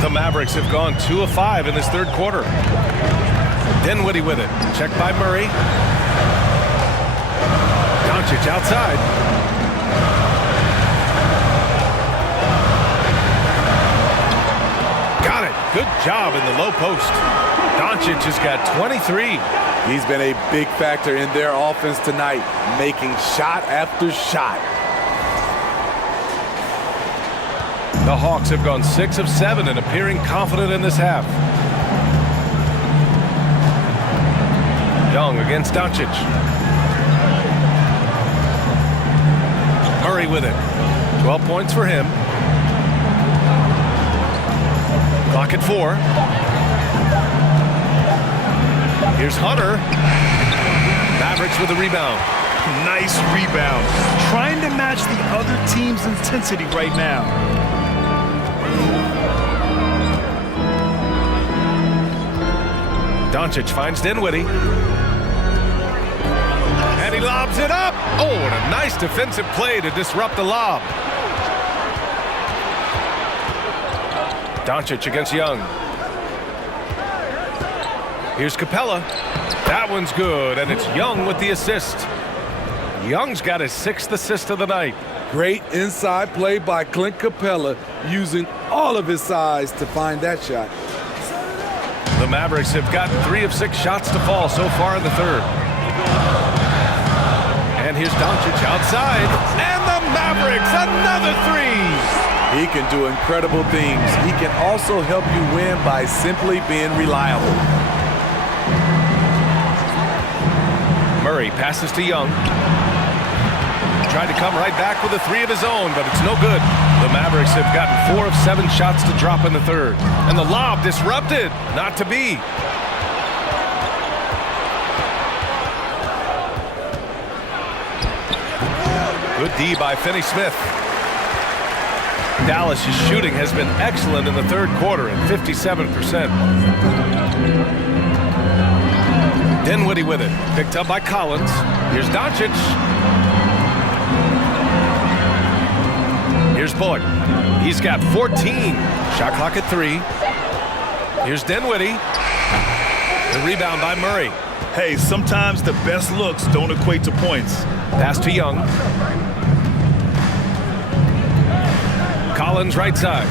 The Mavericks have gone 2 of 5 in this third quarter. Dinwiddie with it. Checked by Murray. Doncic outside. Got it. Good job in the low post. Doncic has got 23. He's been a big factor in their offense tonight, making shot after shot. The Hawks have gone 6 of 7 and appearing confident in this half. Young against Doncic. Murray with it. 12 points for him. Clock at 4. Here's Hunter. Mavericks with a rebound. Nice rebound. Trying to match the other team's intensity right now. Doncic finds Dinwiddie. And he lobs it up. Oh, and a nice defensive play to disrupt the lob. Doncic against Young. Here's Capella. That one's good, and it's Young with the assist. Young's got his 6th assist of the night. Great inside play by Clint Capella, using all of his size to find that shot. The Mavericks have gotten 3 of 6 shots to fall so far in the third. And here's Doncic outside. And the Mavericks, another 3. He can do incredible things. He can also help you win by simply being reliable. Murray passes to Young. Tried to come right back with a 3 of his own, but it's no good. The Mavericks have gotten 4 of 7 shots to drop in the third. And the lob disrupted. Not to be. Good D by Finney-Smith. Dallas' shooting has been excellent in the third quarter at 57%. Dinwiddie with it. Picked up by Collins. Here's Doncic. Here's Bullock. He's got 14. Shot clock at 3. Here's Dinwiddie. The rebound by Murray. Hey, sometimes the best looks don't equate to points. Pass to Young. Collins right side.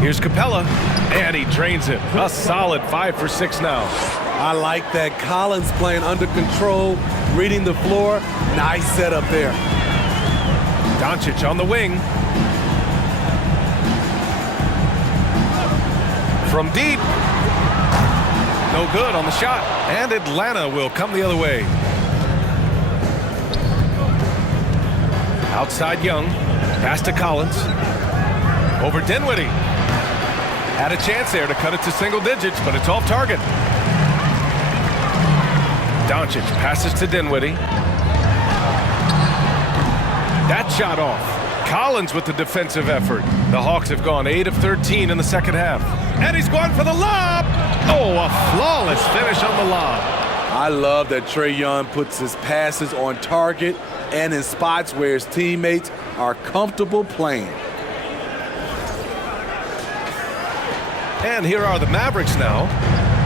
Here's Capella. And he drains it. A solid 5 for 6 now. I like that. Collins playing under control, reading the floor. Nice setup there. Doncic on the wing. From deep. No good on the shot. And Atlanta will come the other way. Outside Young. Pass to Collins. Over Dinwiddie. Had a chance there to cut it to single digits, but it's off target. Doncic passes to Dinwiddie. That shot off. Collins with the defensive effort. The Hawks have gone 8 of 13 in the second half. And he's going for the lob. Oh, a flawless finish on the lob. I love that Trae Young puts his passes on target and in spots where his teammates are comfortable playing. And here are the Mavericks now.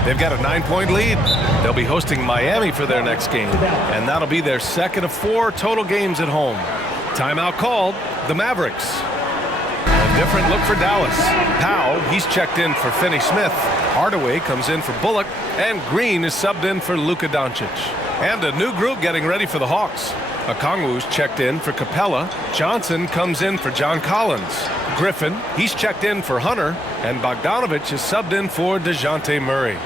They've got a 9-point lead. They'll be hosting Miami for their next game, and that'll be their second of 4 total games at home. Timeout called, the Mavericks. A different look for Dallas. Powell, he's checked in for Finney Smith. Hardaway comes in for Bullock, and Green is subbed in for Luka Doncic. And a new group getting ready for the Hawks. Okongwu's checked in for Capella. Johnson comes in for John Collins. Griffin, he's checked in for Hunter, and Bogdanovich is subbed in for DeJounte Murray.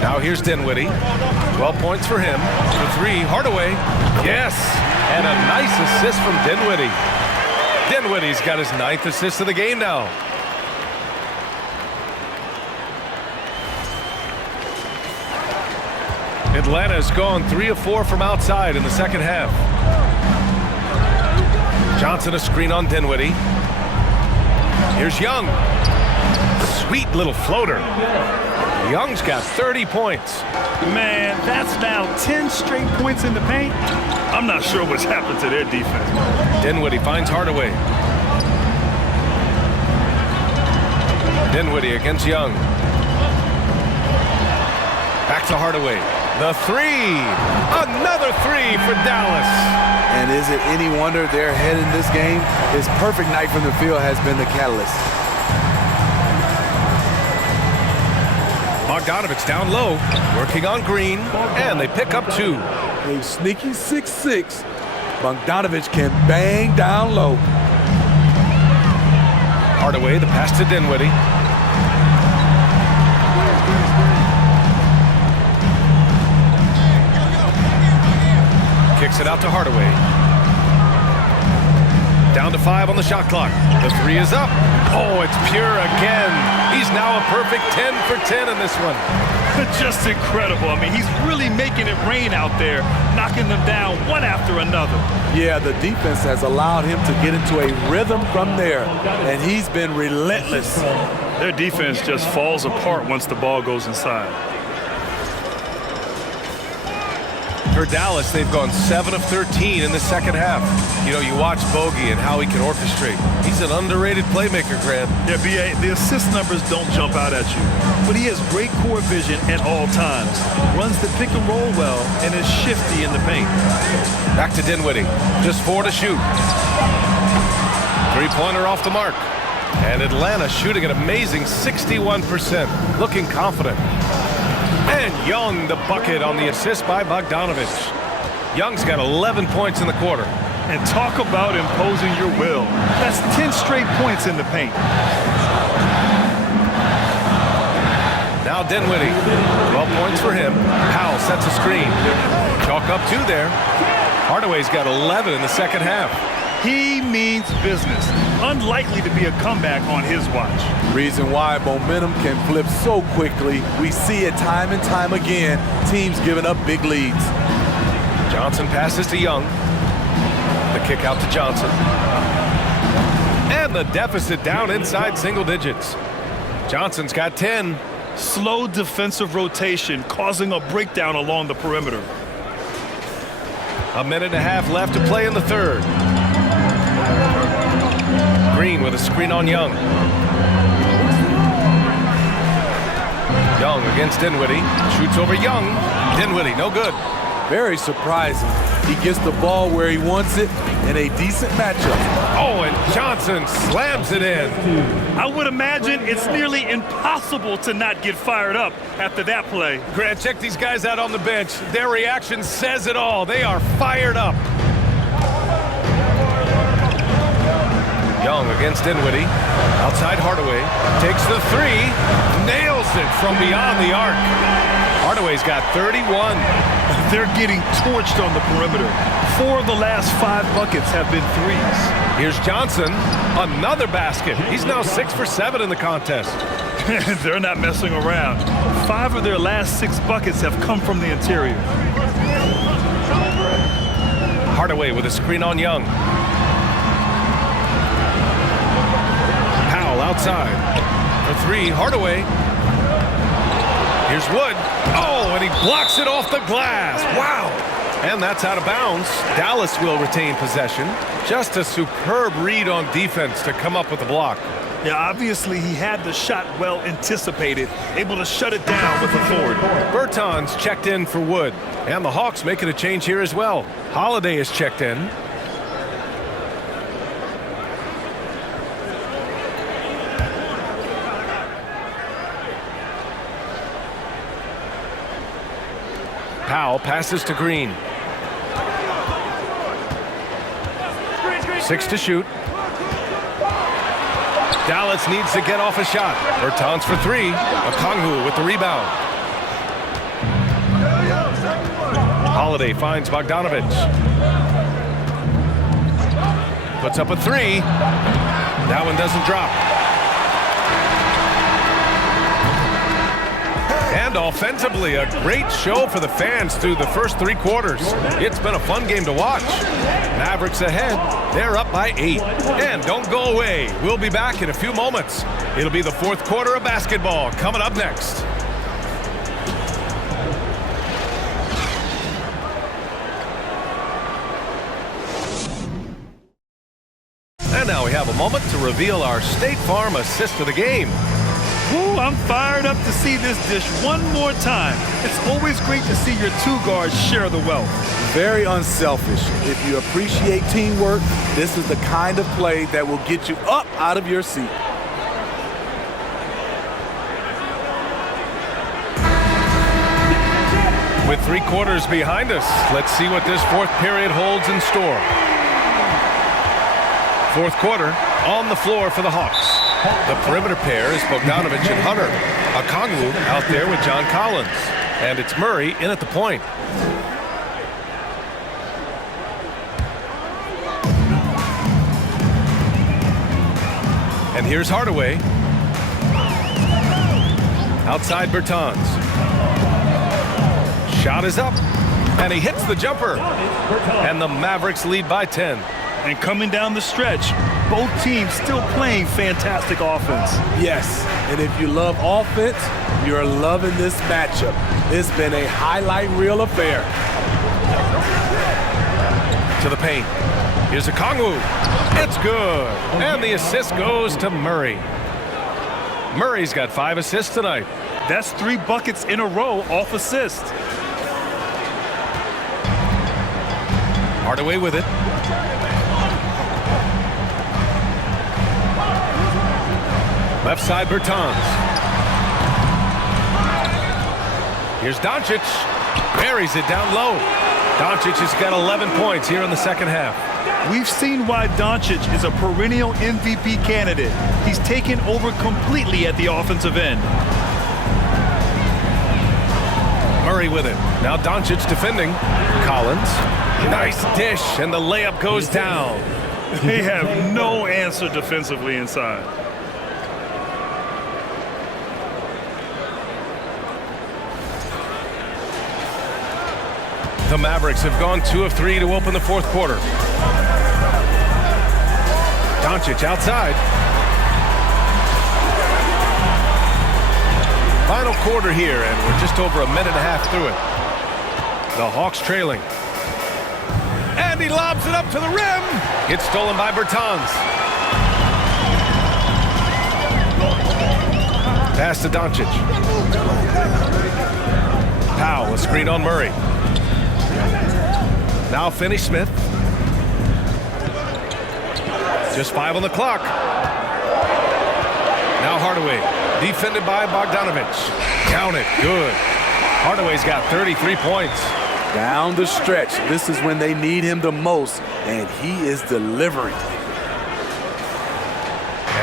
Now here's Dinwiddie. 12 points for him. For 3, Hardaway. Yes! And a nice assist from Dinwiddie. Dinwiddie's got his 9th assist of the game now. Atlanta's gone 3 of 4 from outside in the second half. Johnson a screen on Dinwiddie. Here's Young. Sweet little floater. Young's got 30 points. Man, that's now 10 straight points in the paint. I'm not sure what's happened to their defense. Dinwiddie finds Hardaway. Dinwiddie against Young. Back to Hardaway. The 3. Another 3 for Dallas. And is it any wonder they're ahead in this game? His perfect night from the field has been the catalyst. Bogdanovich down low, working on Green, and they pick up 2. A sneaky 6'6". Bogdanovich can bang down low. Hardaway, the pass to Dinwiddie. Kicks it out to Hardaway. Down to 5 on the shot clock. The 3 is up. Oh, it's pure again. He's now a perfect 10 for 10 in this one. Just incredible. I mean, he's really making it rain out there, knocking them down one after another. Yeah, the defense has allowed him to get into a rhythm from there, and he's been relentless. Their defense just falls apart once the ball goes inside. For Dallas, they've gone 7 of 13 in the second half. You know, you watch Bogey and how he can orchestrate. He's an underrated playmaker, Grant. Yeah, B.A., the assist numbers don't jump out at you, but he has great core vision at all times. Runs the pick and roll well and is shifty in the paint. Back to Dinwiddie. Just 4 to shoot. 3-pointer off the mark. And Atlanta shooting an amazing 61%. Looking confident. And Young the bucket on the assist by Bogdanovich. Young's got 11 points in the quarter. And talk about imposing your will. That's 10 straight points in the paint. Now Dinwiddie. 12 points for him. Powell sets a screen. Chalk up 2 there. Hardaway's got 11 in the second half. He means business. Unlikely to be a comeback on his watch. Reason why momentum can flip so quickly. We see it time and time again. Teams giving up big leads. Johnson passes to Young. The kick out to Johnson. And the deficit down inside single digits. Johnson's got 10. Slow defensive rotation causing a breakdown along the perimeter. A minute and a half left to play in the third. Green with a screen on Young. Young against Dinwiddie. Shoots over Young. Dinwiddie, no good. Very surprising. He gets the ball where he wants it in a decent matchup. Oh, and Johnson slams it in. I would imagine it's nearly impossible to not get fired up after that play. Grant, check these guys out on the bench. Their reaction says it all. They are fired up. Young against Dinwiddie. Outside Hardaway. Takes the 3. Nails it from beyond the arc. Hardaway's got 31. They're getting torched on the perimeter. 4 of the last 5 buckets have been 3s. Here's Johnson. Another basket. He's now 6 for 7 in the contest. They're not messing around. 5 of their last 6 buckets have come from the interior. Hardaway with a screen on Young. Powell outside. For 3, Hardaway. Here's Wood. Oh, and he blocks it off the glass. Wow. And that's out of bounds. Dallas will retain possession. Just a superb read on defense to come up with the block. Yeah, obviously he had the shot well anticipated, able to shut it down with the forward. Bertans checked in for Wood. And the Hawks making a change here as well. Holiday is checked in. Powell passes to Green. 6 to shoot. Dallas needs to get off a shot. Bertans for 3. Okongwu with the rebound. Holiday finds Bogdanovich. Puts up a 3. That one doesn't drop. And offensively, a great show for the fans through the first 3 quarters. It's been a fun game to watch. Mavericks ahead. They're up by 8. And don't go away. We'll be back in a few moments. It'll be the 4th quarter of basketball coming up next. And now we have a moment to reveal our State Farm assist of the game. Ooh, I'm fired up to see this dish one more time. It's always great to see your 2 guards share the wealth. Very unselfish. If you appreciate teamwork, this is the kind of play that will get you up out of your seat. With 3 quarters behind us, let's see what this 4th period holds in store. 4th quarter on the floor for the Hawks. The perimeter pair is Bogdanovich and Hunter. Okongwu out there with John Collins. And it's Murray in at the point. And here's Hardaway. Outside Bertans. Shot is up. And he hits the jumper. And the Mavericks lead by 10. And coming down the stretch, both teams still playing fantastic offense. Yes, and if you love offense, you're loving this matchup. It's been a highlight reel affair. To the paint. Here's Okongwu. It's good. And the assist goes to Murray. Murray's got 5 assists tonight. That's 3 buckets in a row off assist. Hardaway with it. Left side Bertans. Here's Doncic. Buries it down low. Doncic has got 11 points here in the second half. We've seen why Doncic is a perennial MVP candidate. He's taken over completely at the offensive end. Murray with it. Now Doncic defending. Collins. Nice dish, and the layup goes down. They have no answer defensively inside. The Mavericks have gone 2 of 3 to open the 4th quarter. Doncic outside. Final quarter here, and we're just over a minute and a half through it. The Hawks trailing. And he lobs it up to the rim. It's stolen by Bertans. Pass to Doncic. Powell, a screen on Murray. Now Finney-Smith. Just 5 on the clock. Now Hardaway, defended by Bogdanovich. Count it, good. Hardaway's got 33 points. Down the stretch, this is when they need him the most, and he is delivering.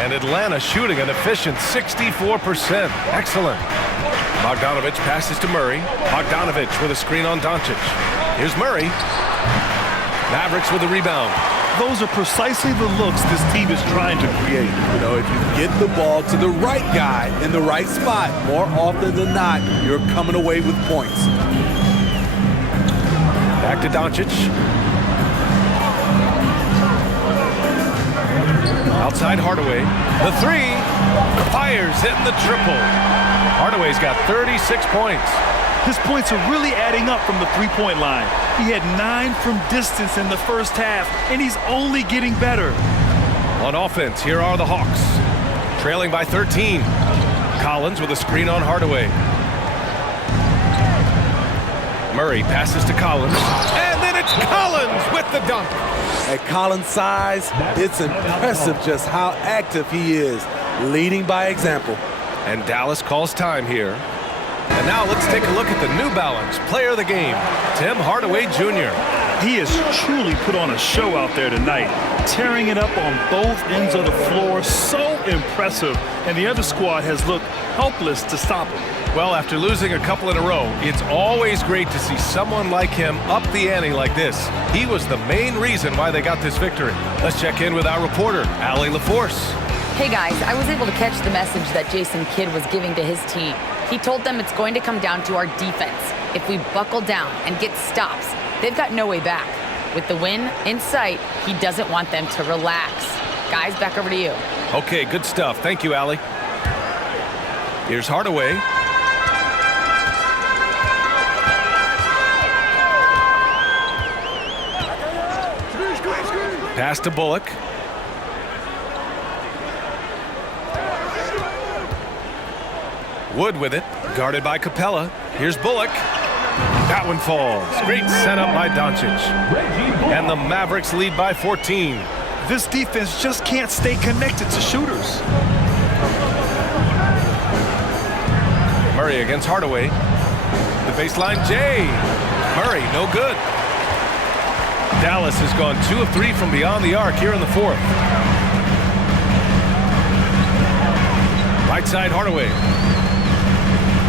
And Atlanta shooting an efficient 64%. Excellent. Bogdanovich passes to Murray. Bogdanovich with a screen on Doncic. Here's Murray. Mavericks with the rebound. Those are precisely the looks this team is trying to create. You know, if you get the ball to the right guy in the right spot, more often than not, you're coming away with points. Back to Doncic. Outside Hardaway. The three. Fires, hitting the triple. Hardaway's got 36 points. His points are really adding up from the three-point line. He had 9 from distance in the first half, and he's only getting better. On offense, here are the Hawks. Trailing by 13. Collins with a screen on Hardaway. Murray passes to Collins. And then it's Collins with the dunk. At Collins' size, it's impressive just how active he is, leading by example. And Dallas calls time here. And now let's take a look at the New Balance player of the game, Tim Hardaway Jr. He has truly put on a show out there tonight, tearing it up on both ends of the floor. So impressive. And the other squad has looked helpless to stop him. Well, after losing a couple in a row, it's always great to see someone like him up the ante like this. He was the main reason why they got this victory. Let's check in with our reporter, Allie LaForce. Hey guys, I was able to catch the message that Jason Kidd was giving to his team. He told them it's going to come down to our defense. If we buckle down and get stops, they've got no way back. With the win in sight, he doesn't want them to relax. Guys, back over to you. Okay, good stuff. Thank you, Allie. Here's Hardaway. Pass to Bullock. Wood with it, guarded by Capella. Here's Bullock. That one falls. Great setup by Doncic. And the Mavericks lead by 14. This defense just can't stay connected to shooters. Murray against Hardaway. The baseline, Jay. Murray, no good. Dallas has gone 2 of 3 from beyond the arc here in the fourth. Right side, Hardaway.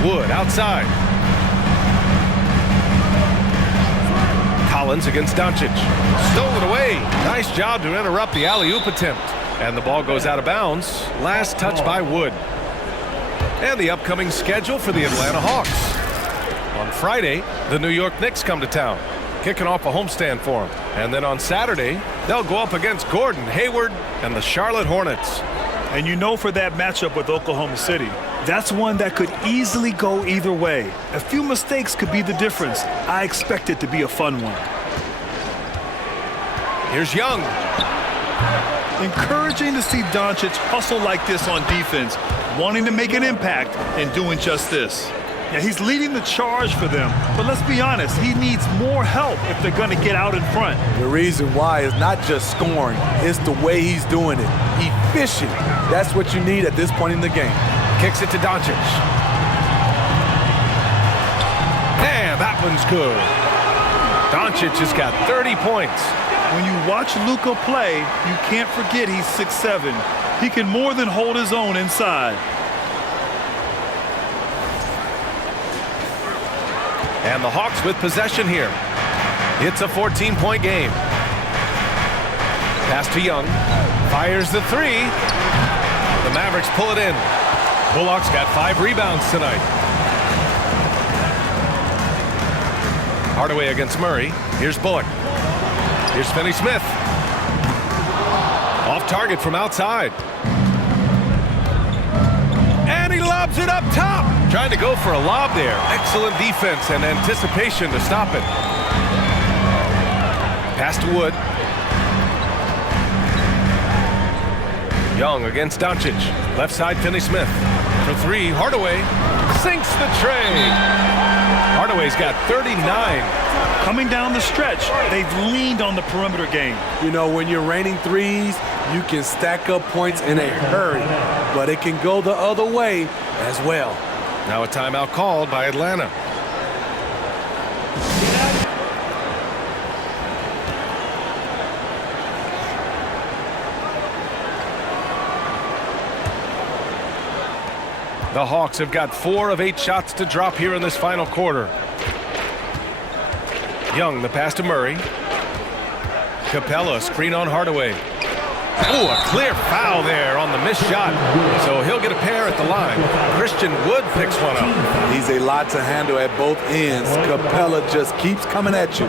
Wood outside. Collins against Doncic. Stolen away. Nice job to interrupt the alley-oop attempt. And the ball goes out of bounds. Last touch by Wood. And the upcoming schedule for the Atlanta Hawks. On Friday, the New York Knicks come to town, kicking off a homestand for them. And then on Saturday, they'll go up against Gordon Hayward and the Charlotte Hornets. And you know, for that matchup with Oklahoma City, that's one that could easily go either way. A few mistakes could be the difference. I expect it to be a fun one. Here's Young. Encouraging to see Doncic hustle like this on defense, wanting to make an impact and doing just this. Yeah, he's leading the charge for them, but let's be honest, he needs more help if they're going to get out in front. The reason why is not just scoring, it's the way he's doing it. Efficient. That's what you need at this point in the game. Kicks it to Doncic. And that one's good. Doncic has got 30 points. When you watch Luka play, you can't forget he's 6'7". He can more than hold his own inside. And the Hawks with possession here. It's a 14-point game. Pass to Young. Fires the three. The Mavericks pull it in. Bullock's got 5 rebounds tonight. Hardaway against Murray. Here's Bullock. Here's Finney-Smith. Off target from outside. And he lobs it up top. Trying to go for a lob there. Excellent defense and anticipation to stop it. Pass to Wood. Young against Doncic. Left side, Finney-Smith. For 3, Hardaway sinks the tray. Hardaway's got 39. Coming down the stretch, they've leaned on the perimeter game. You know, when you're raining threes, you can stack up points in a hurry, but it can go the other way as well. Now a timeout called by Atlanta. The Hawks have got 4 of 8 shots to drop here in this final quarter. Young, the pass to Murray. Capella, screen on Hardaway. Oh, a clear foul there on the missed shot. So he'll get a pair at the line. Christian Wood picks one up. He's a lot to handle at both ends. Capella just keeps coming at you.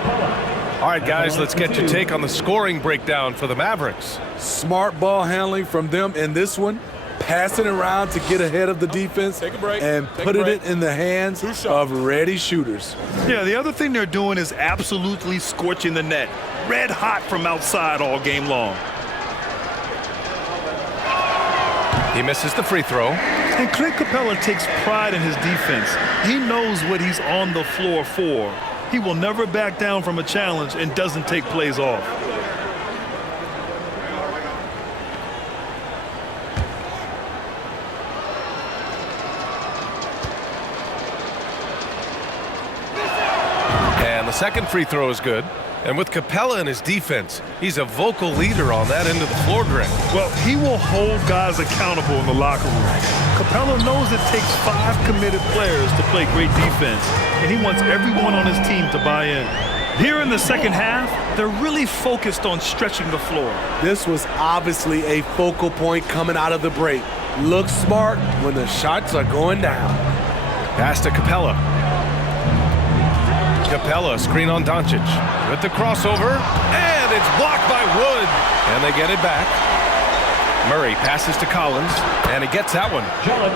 All right, guys, let's get your take on the scoring breakdown for the Mavericks. Smart ball handling from them in this one. Passing around to get ahead of the defense and putting it in the hands of ready shooters. Yeah, the other thing they're doing is absolutely scorching the net. Red hot from outside all game long. He misses the free throw. And Clint Capella takes pride in his defense. He knows what he's on the floor for. He will never back down from a challenge and doesn't take plays off. And the second free throw is good. And with Capella in his defense, he's a vocal leader on that end of the floor, Greg. Well, he will hold guys accountable in the locker room. Capella knows it takes 5 committed players to play great defense, and he wants everyone on his team to buy in. Here in the second half, they're really focused on stretching the floor. This was obviously a focal point coming out of the break. Look smart when the shots are going down. Pass to Capella. Capella, screen on Doncic. With the crossover, and it's blocked by Wood. And they get it back. Murray passes to Collins, and he gets that one.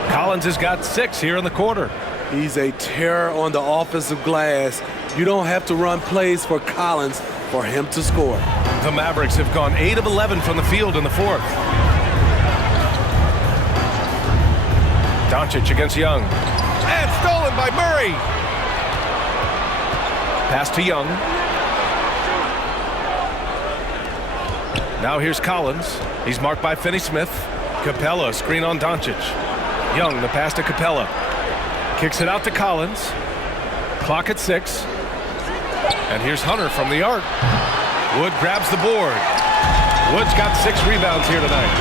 Collins has got 6 here in the quarter. He's a terror on the offensive glass. You don't have to run plays for Collins for him to score. The Mavericks have gone 8 of 11 from the field in the fourth. Doncic against Young. And stolen by Murray. Pass to Young. Now here's Collins. He's marked by Finney-Smith. Capella, screen on Doncic. Young, the pass to Capella. Kicks it out to Collins. Clock at 6. And here's Hunter from the arc. Wood grabs the board. Wood's got 6 rebounds here tonight.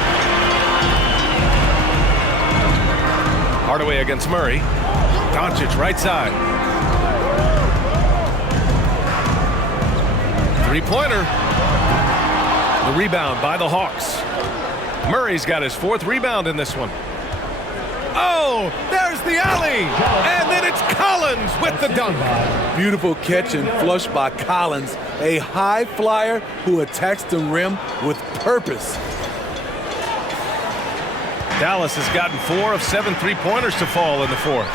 Hardaway against Murray. Doncic right side. Three-pointer. The rebound by the Hawks. Murray's got his 4th rebound in this one. Oh, there's the alley. And then it's Collins with the dunk. Beautiful catch and flush by Collins. A high flyer who attacks the rim with purpose. Dallas has gotten 4 of 7 three-pointers to fall in the fourth.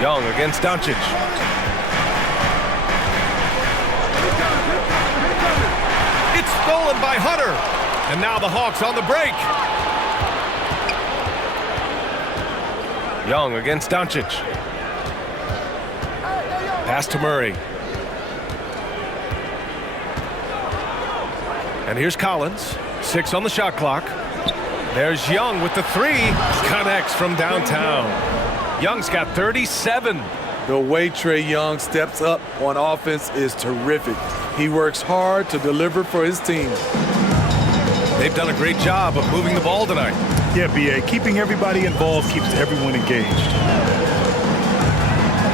Young against Doncic. It's stolen by Hunter. And now the Hawks on the break. Young against Doncic. Pass to Murray. And here's Collins. 6 on the shot clock. There's Young with the 3. Connects from downtown. Young's got 37. The way Trae Young steps up on offense is terrific. He works hard to deliver for his team. They've done a great job of moving the ball tonight. Yeah, B.A., keeping everybody involved keeps everyone engaged.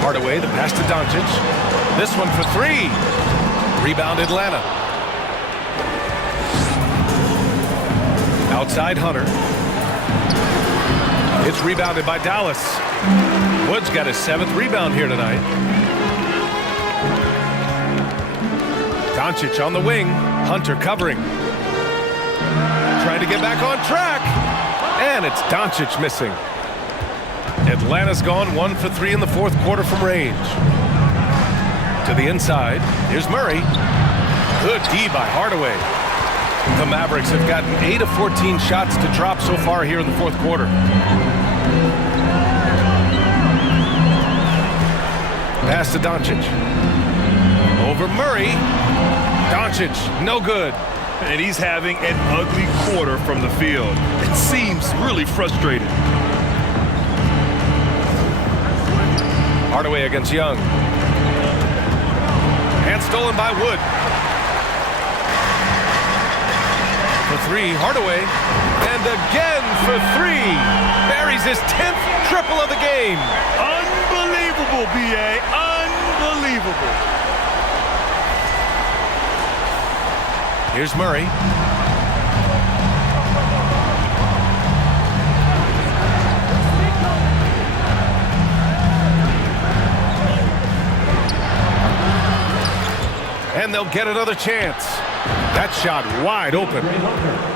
Hardaway, the pass to Doncic. This one for 3. Rebound Atlanta. Outside Hunter. It's rebounded by Dallas. Wood's got his 7th rebound here tonight. Doncic on the wing. Hunter covering. Trying to get back on track. And it's Doncic missing. Atlanta's gone 1 for 3 in the fourth quarter from range. To the inside. Here's Murray. Good D by Hardaway. The Mavericks have gotten 8 of 14 shots to drop so far here in the fourth quarter. Pass to Doncic. Over Murray. Doncic, no good. And he's having an ugly quarter from the field. It seems really frustrated. Hardaway against Young. And stolen by Wood. For 3, Hardaway. And again for 3. Buries his 10th triple of the game. Unbelievable, B.A. Unbelievable. Here's Murray. they'll get another chance. That shot wide open.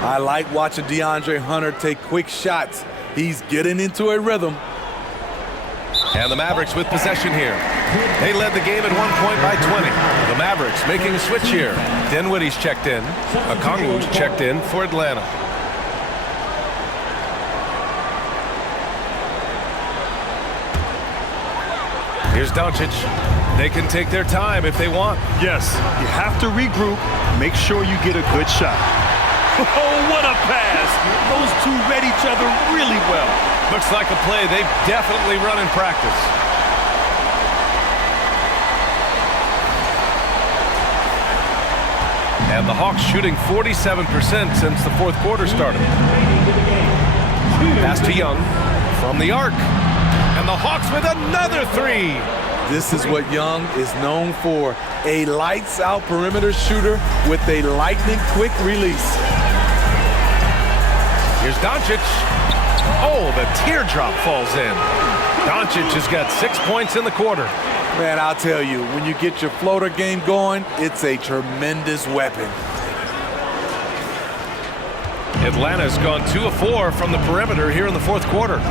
I like watching DeAndre Hunter take quick shots. He's getting into a rhythm. And the Mavericks with possession here. They led the game at 1 point by 20. The Mavericks making a switch here. Dinwiddie's checked in. Okongwu's checked in for Atlanta. Here's Doncic. They can take their time if they want. Yes, you have to regroup. Make sure you get a good shot. Oh, what a pass. Those two read each other really well. Looks like a play they've definitely run in practice. And the Hawks shooting 47% since the fourth quarter started. Pass to Young from the arc. And the Hawks with another three. This is what Young is known for, a lights-out perimeter shooter with a lightning-quick release. Here's Doncic. Oh, the teardrop falls in. Doncic has got 6 points in the quarter. Man, I'll tell you, when you get your floater game going, it's a tremendous weapon. Atlanta's gone 2 of 4 from the perimeter here in the fourth quarter.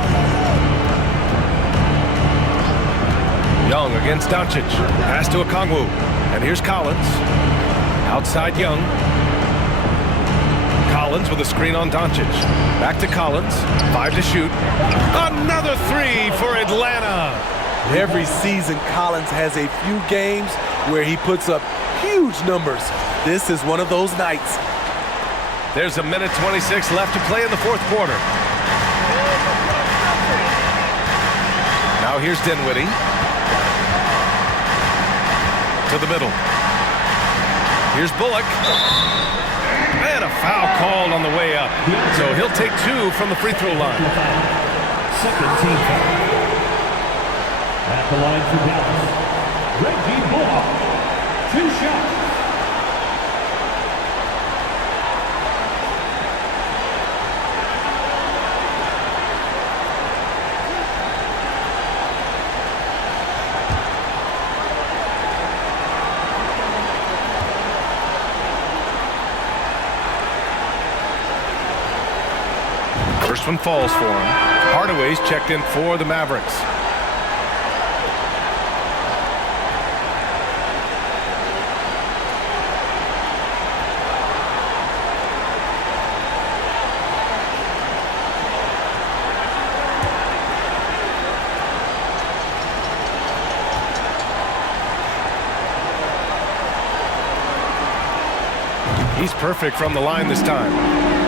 Young against Doncic. Pass to Okongwu. And here's Collins. Outside Young. Collins with a screen on Doncic. Back to Collins. 5 to shoot. Another three for Atlanta. Every season, Collins has a few games where he puts up huge numbers. This is one of those nights. There's a minute 26 left to play in the fourth quarter. Now here's Dinwiddie. To the middle. Here's Bullock. And a foul called on the way up. So he'll take 2 from the free throw line. Second team foul. At the line for Dallas, Reggie Bullock. 2 shots. First one falls for him. Hardaway's checked in for the Mavericks. He's perfect from the line this time.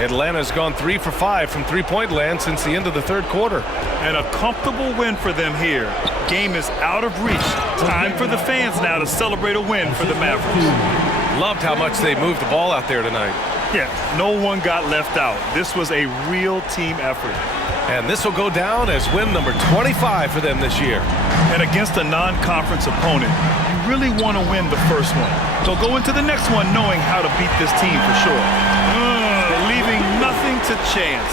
Atlanta's gone 3 for 5 from three-point land since the end of the third quarter. And a comfortable win for them here. Game is out of reach. Time for the fans now to celebrate a win for the Mavericks. Loved how much they moved the ball out there tonight. Yeah, no one got left out. This was a real team effort. And this will go down as win number 25 for them this year. And against a non-conference opponent, you really want to win the first one. So go into the next one knowing how to beat this team for sure. Leaving nothing to chance.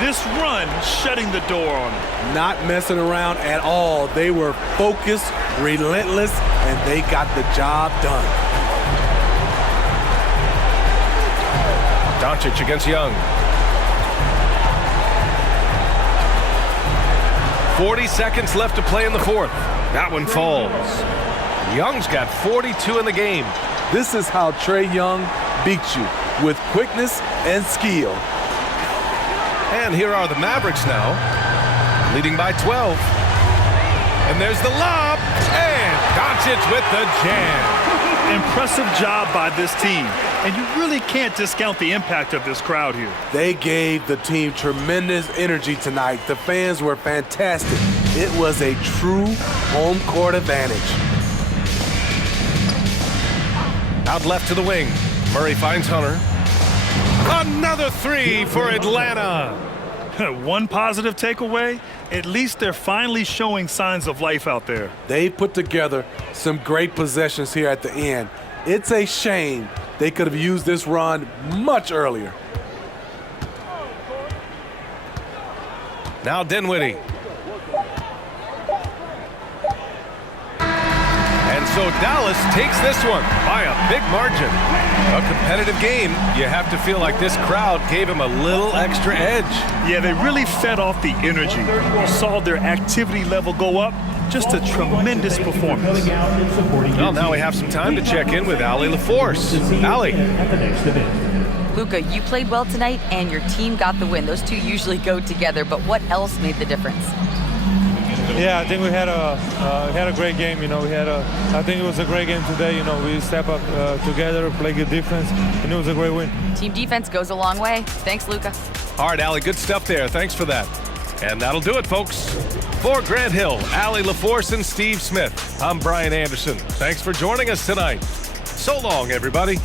This run shutting the door on them. Not messing around at all. They were focused, relentless, and they got the job done. Doncic against Young. 40 seconds left to play in the fourth. That one falls. Young's got 42 in the game. This is how Trae Young beats you, with quickness and skill. And here are the Mavericks now, leading by 12. And there's the lob, and Doncic with the jam. Impressive job by this team, and you really can't discount the impact of this crowd here. They gave the team tremendous energy tonight. The fans were fantastic. It was a true home court advantage. Out left to the wing. Murray finds Hunter. Another three for Atlanta. One positive takeaway, at least they're finally showing signs of life out there. They put together some great possessions here at the end. It's a shame they could have used this run much earlier. Now Dinwiddie. And So Dallas takes this one by a big margin. A competitive game, you have to feel like this crowd gave him a little extra edge. Yeah, they really fed off the energy. You saw their activity level go up. Just a tremendous performance. Well, now we have some time to check in with Allie LaForce. Allie. Luka, you played well tonight, and your team got the win. Those two usually go together, but what else made the difference? Yeah, I think we had a great game. You know, I think it was a great game today. You know, we step up together, play good defense, and it was a great win. Team defense goes a long way. Thanks, Luka. All right, Allie, good stuff there. Thanks for that. And that'll do it, folks. For Grant Hill, Allie LaForce, and Steve Smith, I'm Brian Anderson. Thanks for joining us tonight. So long, everybody.